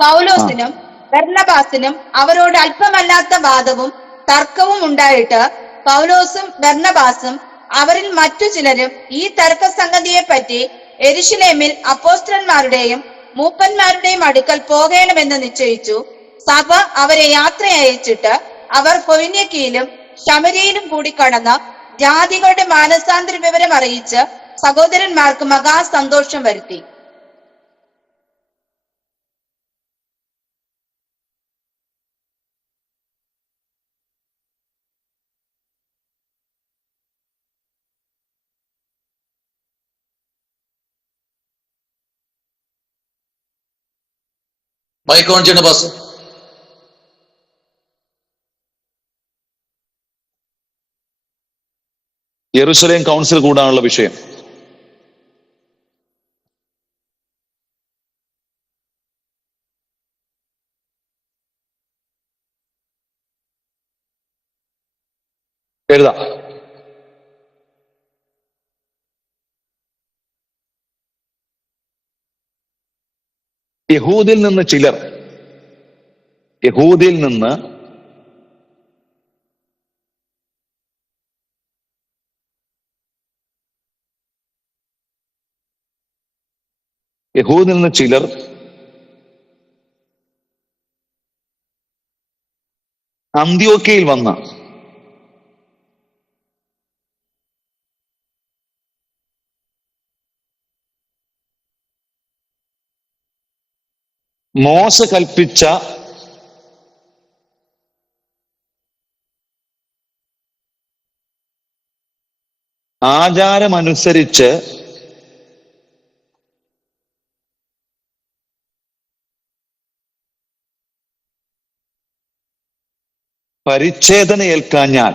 പൗലോസിനും ബർന്നബാസിനും അവരോട് അല്പമല്ലാത്ത വാദവും തർക്കവും ഉണ്ടായിട്ട് പൗലോസും ബർന്നബാസും അവരിൽ മറ്റു ചിലരും ഈ തർക്ക സംഗതിയെ പറ്റി യെരുശലേമിൽ അപ്പോസ്തലന്മാരുടെയും മൂപ്പന്മാരുടെയും അടുക്കൽ പോകണമെന്ന് നിശ്ചയിച്ചു. സഭ അവരെ യാത്ര അയച്ചിട്ട് അവർ ഫൊയ്നിക്കയിലും ശമര്യയിലും കൂടി കടന്ന് ജാതികളുടെ മാനസാന്തര വിവരം അറിയിച്ച് സഹോദരന്മാർക്ക് മഹാസന്തോഷം വരുത്തി. മൈക്ക് ഓൺ ചെയ്യണം പാസ്. യെരുശലേം കൗൺസിൽ കൂടാനുള്ള വിഷയം. എഴുതാം. യഹൂദിൽ നിന്ന് ചിലർ യഹൂദിൽ നിന്ന് ചിലർ അന്ത്യോക്യയിൽ വന്ന മോശ കൽപ്പിച്ച ആചാരമനുസരിച്ച് പരിച്ഛേദന ഏൽക്കാഞ്ഞാൽ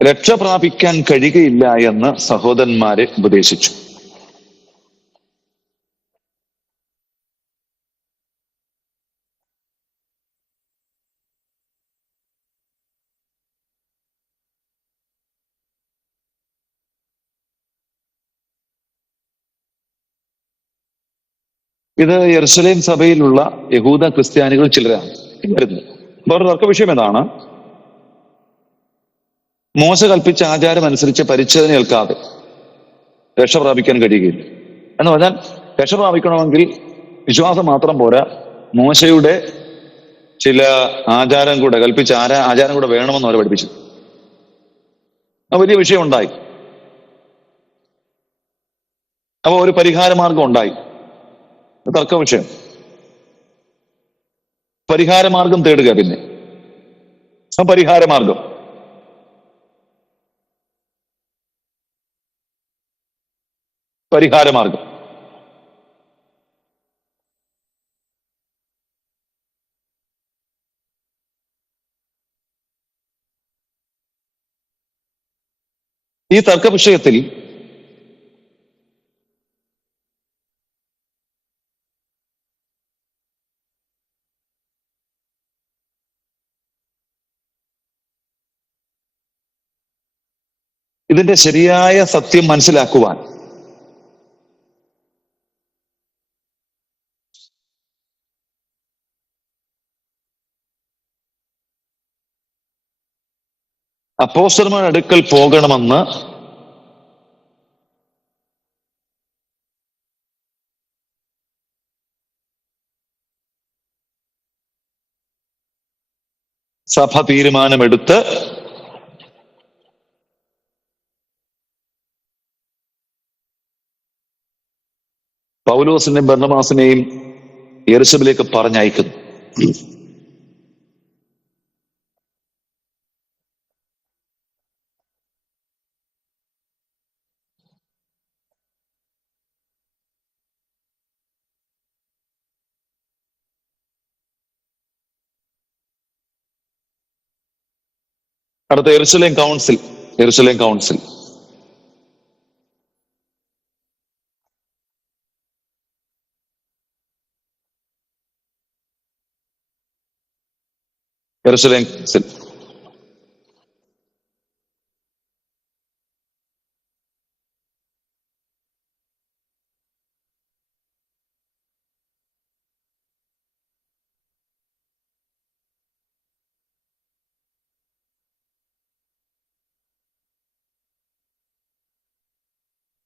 രക്ഷ പ്രാപിക്കാൻ കഴിയുകയില്ല എന്ന് സഹോദരന്മാരെ ഉപദേശിച്ചു. ഇത് യെരുശലേം സഭയിലുള്ള യഹൂദ ക്രിസ്ത്യാനികൾ ചിലരാണ് വരുന്നത്. വേറെ തർക്ക വിഷയം ഏതാണ്? മോശ കൽപ്പിച്ച ആചാരം അനുസരിച്ച് പരിച്ഛേദന ഏൽക്കാതെ രക്ഷ പ്രാപിക്കാൻ കഴിയുകയില്ല എന്ന് പറഞ്ഞാൽ, രക്ഷ പ്രാപിക്കണമെങ്കിൽ വിശ്വാസം മാത്രം പോരാ, മോശയുടെ ചില ആചാരം കൂടെ കൽപ്പിച്ച ആചാരം കൂടെ വേണമെന്ന് അവരെ പഠിപ്പിച്ചു. വലിയ വിഷയം ഉണ്ടായി. അപ്പൊ ഒരു പരിഹാര മാർഗം ഉണ്ടായി. തർക്ക വിഷയം. പരിഹാര മാർഗം തേടുക. പിന്നെ പരിഹാര മാർഗം ഈ തർക്ക വിഷയത്തിൽ ഇതിന്റെ ശരിയായ സത്യം മനസ്സിലാക്കുവാൻ അപ്പോസ്തലന്മാരുടെ അടുക്കൽ പോകണമെന്ന് സഭ തീരുമാനമെടുത്ത് പൗലോസിനെയും ബർന്നബാസിനെയും യെരുശലേമിലേക്ക് പറഞ്ഞയക്കുന്നു. അടുത്ത യെരുശലേം കൗൺസിൽ.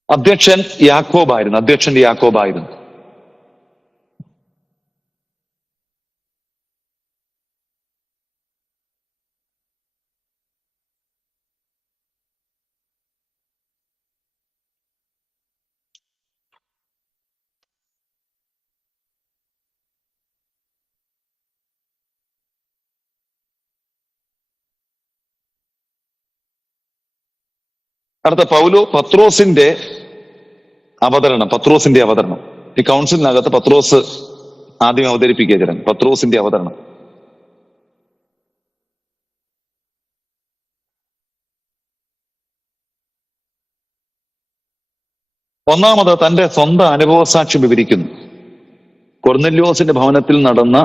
അധ്യക്ഷൻ യാക്കോബായിരുന്നു. അടുത്ത പത്രോസിന്റെ അവതരണം. ഈ കൗൺസിലിനകത്ത് പത്രോസ് ആദ്യം അവതരിപ്പിക്കുക ചടങ്ങ്. പത്രോസിന്റെ അവതരണം. ഒന്നാമത് തന്റെ സ്വന്തം അനുഭവസാക്ഷ്യം വിവരിക്കുന്നു. കൊർന്നല്യോസിന്റെ ഭവനത്തിൽ നടന്ന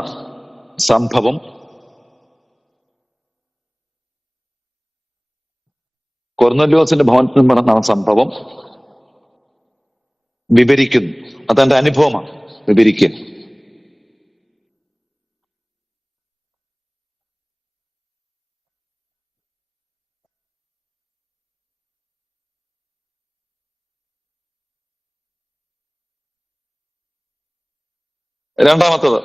സംഭവം വിവരിക്കുന്നു. അത് തന്റെ അനുഭവമാണ് വിവരിക്കുക. രണ്ടാമത്തത്,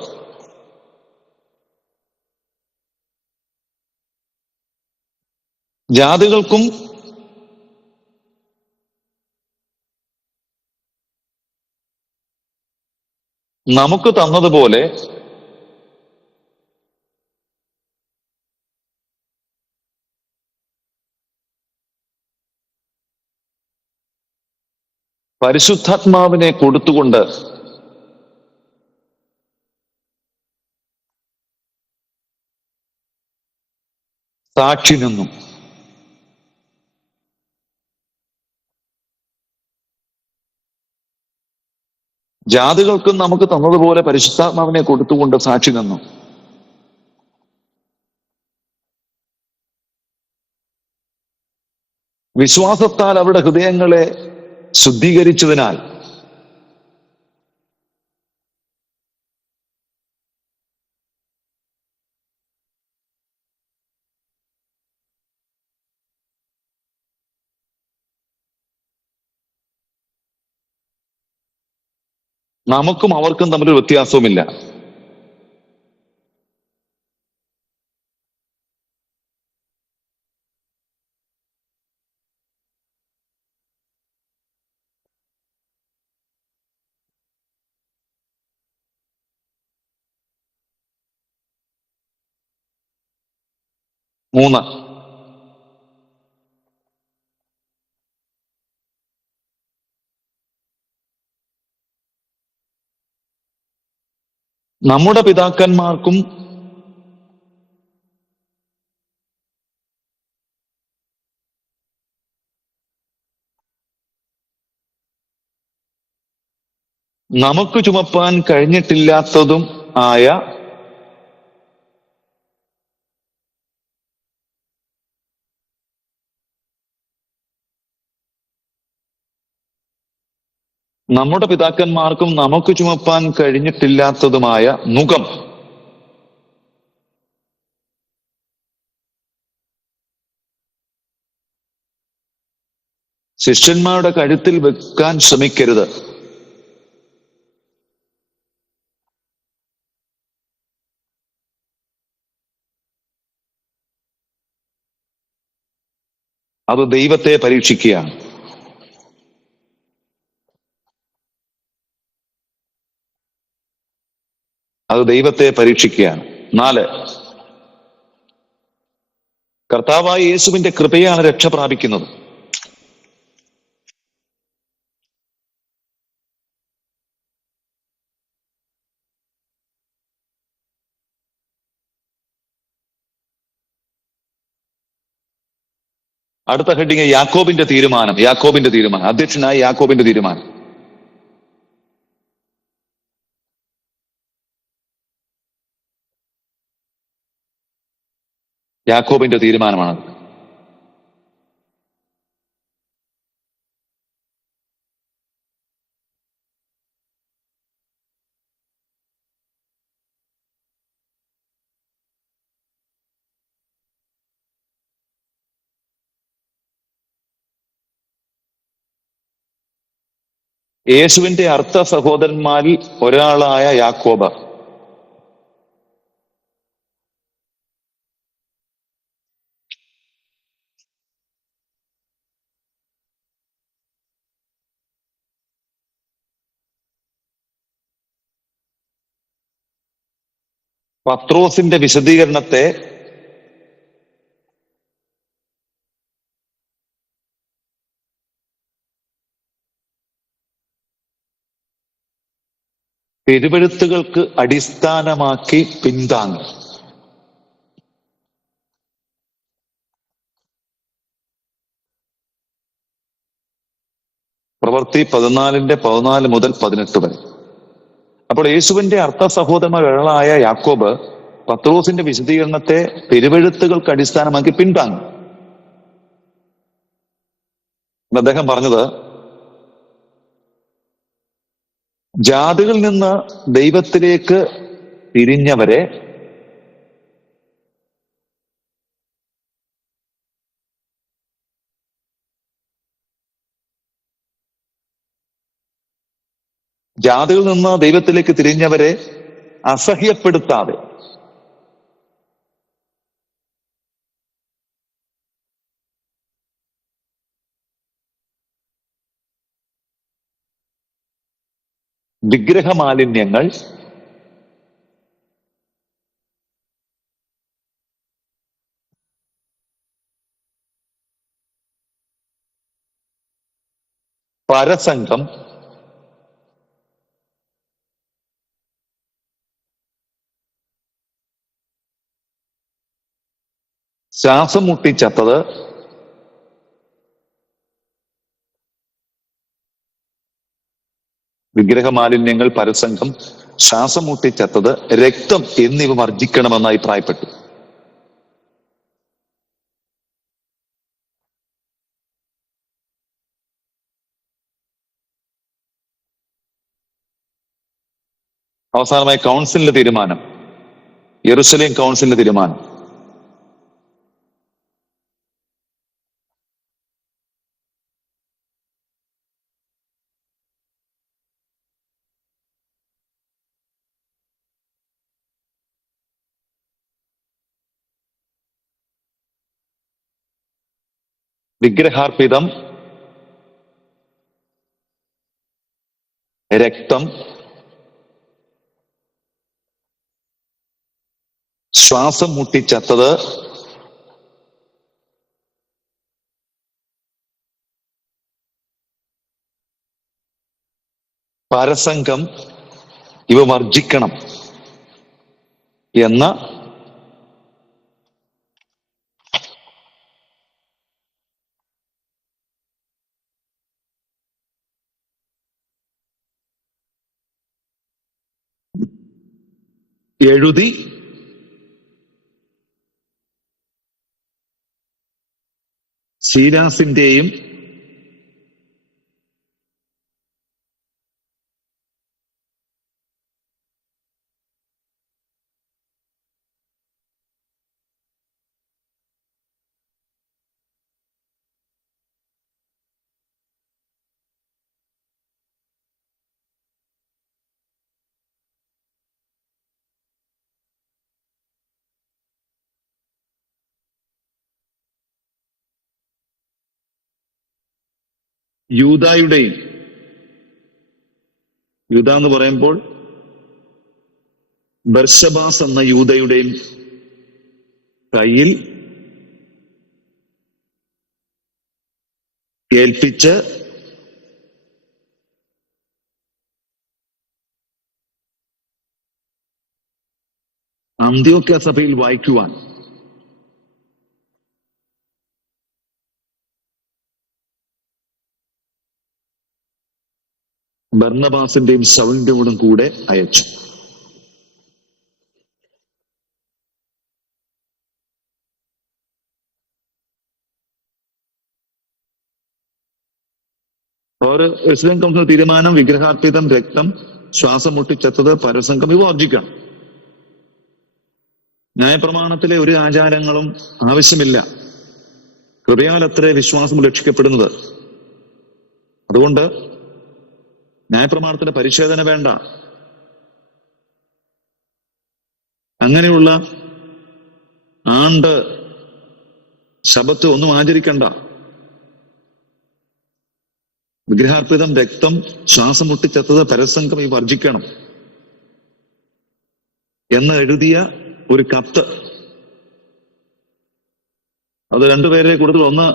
ജാതികൾക്കും നമുക്ക് തന്നതുപോലെ പരിശുദ്ധാത്മാവിനെ കൊടുത്തുകൊണ്ട് സാക്ഷി നിന്നു. ജാതികൾക്കും നമുക്ക് തന്നതുപോലെ പരിശുദ്ധാത്മാവിനെ കൊടുത്തുകൊണ്ട് സാക്ഷി നിന്നു. വിശ്വാസത്താൽ അവരുടെ ഹൃദയങ്ങളെ ശുദ്ധീകരിച്ചതിനാൽ നമുക്കും അവർക്കും തമ്മിലൊരു വ്യത്യാസവുമില്ല. മൂന്ന്, നമ്മുടെ പിതാക്കന്മാർക്കും നമുക്ക് ചുമപ്പാൻ കഴിഞ്ഞിട്ടില്ലാത്തതും ആയ നമ്മുടെ പിതാക്കന്മാർക്കും നമുക്ക് ചുമപ്പാൻ കഴിഞ്ഞിട്ടില്ലാത്തതുമായ നുകം ശിഷ്യന്മാരുടെ കഴുത്തിൽ വെക്കാൻ ശ്രമിക്കരുത്. അത് ദൈവത്തെ പരീക്ഷിക്കുകയാണ്. അത് ദൈവത്തെ പരീക്ഷിക്കുകയാണ്. 4, കർത്താവായ യേശുവിന്റെ കൃപയാണ് രക്ഷ പ്രാപിക്കുന്നത്. അടുത്ത ഹെഡിങ് യാക്കോബിന്റെ തീരുമാനം. അധ്യക്ഷനായ യാക്കോബിന്റെ തീരുമാനം. യാക്കോബിന്റെ തീരുമാനമാണ്. യേശുവിന്റെ അർത്ഥ സഹോദരന്മാരിൽ ഒരാളായ യാക്കോബ് പത്രോസിന്റെ വിശദീകരണത്തെ തിരുവെഴുത്തുകൾക്ക് അടിസ്ഥാനമാക്കി പിന്താങ്ങി. പ്രവൃത്തി 14 മുതൽ 18 വരെ. അപ്പോൾ യേശുവിന്റെ അർത്ഥ സഹോദരന്മാരായ യാക്കോബ് പത്രോസിന്റെ വിശദീകരണത്തെ തിരുവെഴുത്തുകൾക്ക് അടിസ്ഥാനമാക്കി പിന്താങ്ങി. അദ്ദേഹം പറഞ്ഞത്, ജാതികളിൽ നിന്ന് ദൈവത്തിലേക്ക് തിരിഞ്ഞവരെ അസഹ്യപ്പെടുത്താതെ വിഗ്രഹമാലിന്യങ്ങൾ, പരസംഗം, ശ്വാസം മുട്ടിച്ചത്തത്, വിഗ്രഹമാലിന്യങ്ങൾ, പരസംഗം, ശ്വാസം മുട്ടിച്ചത്തത്, രക്തം എന്നിവ വർജിക്കണമെന്ന് അഭിപ്രായപ്പെട്ടു. അവസാനമായി കൗൺസിലിന്റെ തീരുമാനം, യെരുശലേം കൗൺസിലിന്റെ തീരുമാനം. വിഗ്രഹാർപ്പിതം, രക്തം, ശ്വാസം മുട്ടിച്ചത്തത്, പരസംഗം ഇവ വർജിക്കണം എന്ന എഴുതി ശീലാസിന്റെയും യൂദായുടെയും, യൂദ എന്ന് പറയുമ്പോൾ ബർശബാസ് എന്ന യൂദയുടെയും കയ്യിൽ ഏൽപ്പിച്ച് അന്ത്യോക്യ സഭയിൽ വായിക്കുവാൻ ബർന്നബാസിന്റെയും ശൗലിന്റെയും കൂടെ അയച്ചു. യെരുശലേം കൗൺസിൽ തീരുമാനം, വിഗ്രഹാർപ്പിതം, രക്തം, ശ്വാസം മുട്ടിച്ചത്തത്, പരസംഗം ഇവ വർജിക്കണം. ന്യായപ്രമാണത്തിലെ ഒരു ആചാരങ്ങളും ആവശ്യമില്ല. കൃപയാലത്രേ വിശ്വാസം രക്ഷിക്കപ്പെടുന്നത്. അതുകൊണ്ട് ന്യായപ്രമാണത്തിന്റെ പരിച്ഛേദന വേണ്ട. അങ്ങനെയുള്ള ആണ്ട്, ശബത്ത് ഒന്നും ആചരിക്കണ്ട. വിഗ്രഹാർപ്പിതം, രക്തം, ശ്വാസം മുട്ടിച്ചത്തത്, പരസംഗം ഈ വർജിക്കണം എന്ന് എഴുതിയ ഒരു കത്ത്, അത് രണ്ടുപേരെ കൊടുത്തു. ഒന്ന്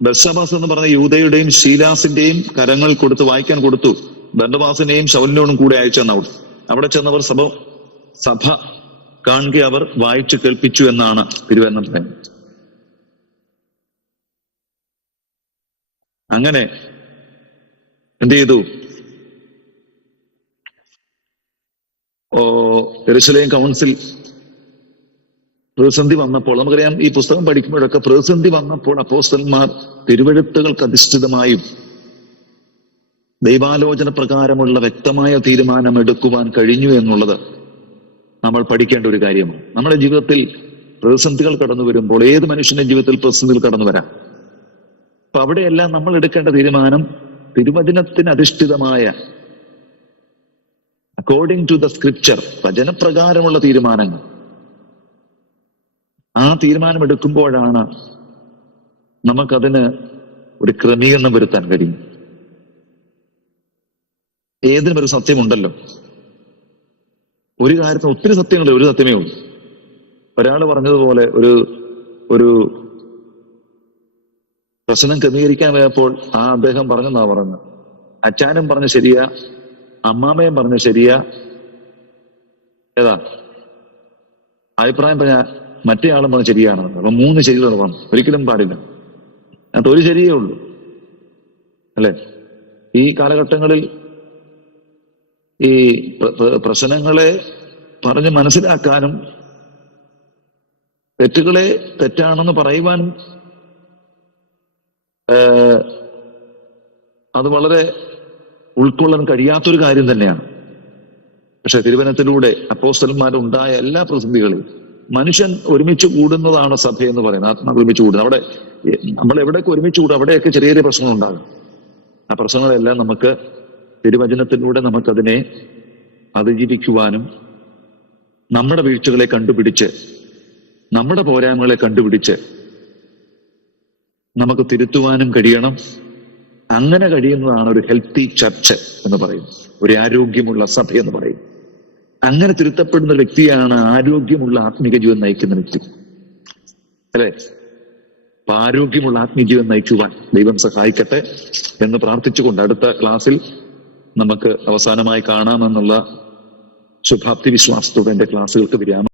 ബർശബാസ് എന്ന് പറഞ്ഞ യൂദയുടെയും ശീലാസിന്റെയും കരങ്ങൾ കൊടുത്ത് വായിക്കാൻ കൊടുത്തു. ബർന്നബാസിനെയും ശൗലിനോടും കൂടെ അയച്ചെന്ന് അവിടെ. അവിടെ ചെന്നവർ സഭ കാണുക അവർ വായിച്ചു കേൾപ്പിച്ചു എന്നാണ് തിരുവചനം പറയുന്നത്. അങ്ങനെ എന്ത് ചെയ്തു? യെരുശലേം കൗൺസിൽ പ്രതിസന്ധി വന്നപ്പോൾ, നമുക്കറിയാം ഈ പുസ്തകം പഠിക്കുമ്പോഴൊക്കെ പ്രതിസന്ധി വന്നപ്പോൾ അപ്പോസ്തലന്മാർ തിരുവെഴുത്തുകൾക്ക് അധിഷ്ഠിതമായും ദൈവാലോചന പ്രകാരമുള്ള വ്യക്തമായ തീരുമാനം എടുക്കുവാൻ കഴിഞ്ഞു എന്നുള്ളത് നമ്മൾ പഠിക്കേണ്ട ഒരു കാര്യമാണ്. നമ്മുടെ ജീവിതത്തിൽ പ്രതിസന്ധികൾ കടന്നു വരുമ്പോൾ, ഏത് മനുഷ്യന്റെ ജീവിതത്തിൽ പ്രതിസന്ധികൾ കടന്നു വരാം. അപ്പൊ അവിടെയെല്ലാം നമ്മൾ എടുക്കേണ്ട തീരുമാനം തിരുവചനത്തിന് അധിഷ്ഠിതമായ, അക്കോർഡിംഗ് ടു ദ സ്ക്രിപ്ചർ, വചനപ്രകാരമുള്ള തീരുമാനങ്ങൾ. ആ തീരുമാനം എടുക്കുമ്പോഴാണ് നമുക്കതിന് ഒരു ക്രമീകരണം വരുത്താൻ കഴിയും. ഏതിനും ഒരു സത്യമുണ്ടല്ലോ. ഒരു കാര്യത്തിന് ഒത്തിരി സത്യങ്ങളുണ്ട്, ഒരു സത്യമേ ഉള്ളൂ. ഒരാൾ പറഞ്ഞതുപോലെ ഒരു പ്രശ്നം ക്രമീകരിക്കാൻ പോയപ്പോൾ അദ്ദേഹം പറഞ്ഞെന്നാ പറഞ്ഞത്, അച്ചാനും പറഞ്ഞ ശരിയാ, അമ്മാമയും പറഞ്ഞ ശരിയാ, ഏതാ അഭിപ്രായം പറഞ്ഞ മറ്റേ ആളും പറഞ്ഞ ശരിയാണെന്ന്. അപ്പൊ 3 ശരികൾ പറഞ്ഞു. ഒരിക്കലും പാടില്ല. അത് ഒരു ശരിയേ ഉള്ളൂ, അല്ലെ? ഈ കാലഘട്ടങ്ങളിൽ ഈ പ്രശ്നങ്ങളെ പറഞ്ഞ് മനസ്സിലാക്കാനും തെറ്റുകളെ തെറ്റാണെന്ന് പറയുവാനും അത് വളരെ ഉൾക്കൊള്ളാൻ കഴിയാത്തൊരു കാര്യം തന്നെയാണ്. പക്ഷെ തിരുവചനത്തിലൂടെ അപ്പോസ്തലന്മാരുണ്ടായ എല്ലാ പ്രതിസന്ധികളെയും, മനുഷ്യൻ ഒരുമിച്ച് കൂടുന്നതാണ് സഭ എന്ന് പറയുന്നത്. ആത്മാവ് ഒരുമിച്ച് കൂടുന്നത്. അവിടെ നമ്മൾ എവിടെയൊക്കെ ഒരുമിച്ച് കൂടും, അവിടെയൊക്കെ ചെറിയ ചെറിയ പ്രശ്നങ്ങളുണ്ടാകും. ആ പ്രശ്നങ്ങളെല്ലാം നമുക്ക് തിരുവചനത്തിലൂടെ നമുക്കതിനെ അതിജീവിക്കുവാനും, നമ്മുടെ വീഴ്ചകളെ കണ്ടുപിടിച്ച്, നമ്മുടെ പോരായ്മകളെ കണ്ടുപിടിച്ച് നമുക്ക് തിരുത്തുവാനും കഴിയണം. അങ്ങനെ കഴിയുന്നതാണ് ഒരു ഹെൽത്തി ചർച്ച് എന്ന് പറയും, ഒരു ആരോഗ്യമുള്ള സഭ എന്ന് പറയും. അങ്ങനെ തിരുത്തപ്പെടുന്ന വ്യക്തിയാണ് ആരോഗ്യമുള്ള ആത്മീക ജീവൻ നയിക്കുന്ന വ്യക്തി, അല്ലെ? അപ്പൊ ആരോഗ്യമുള്ള ആത്മീയ ജീവൻ നയിക്കുവാൻ ദൈവം സഹായിക്കട്ടെ എന്ന് പ്രാർത്ഥിച്ചുകൊണ്ട് അടുത്ത ക്ലാസ്സിൽ നമുക്ക് അവസാനമായി കാണാമെന്നുള്ള ശുഭാപ്തി വിശ്വാസത്തോടെ എന്റെ ക്ലാസ്സുകൾക്ക് വിരാമം.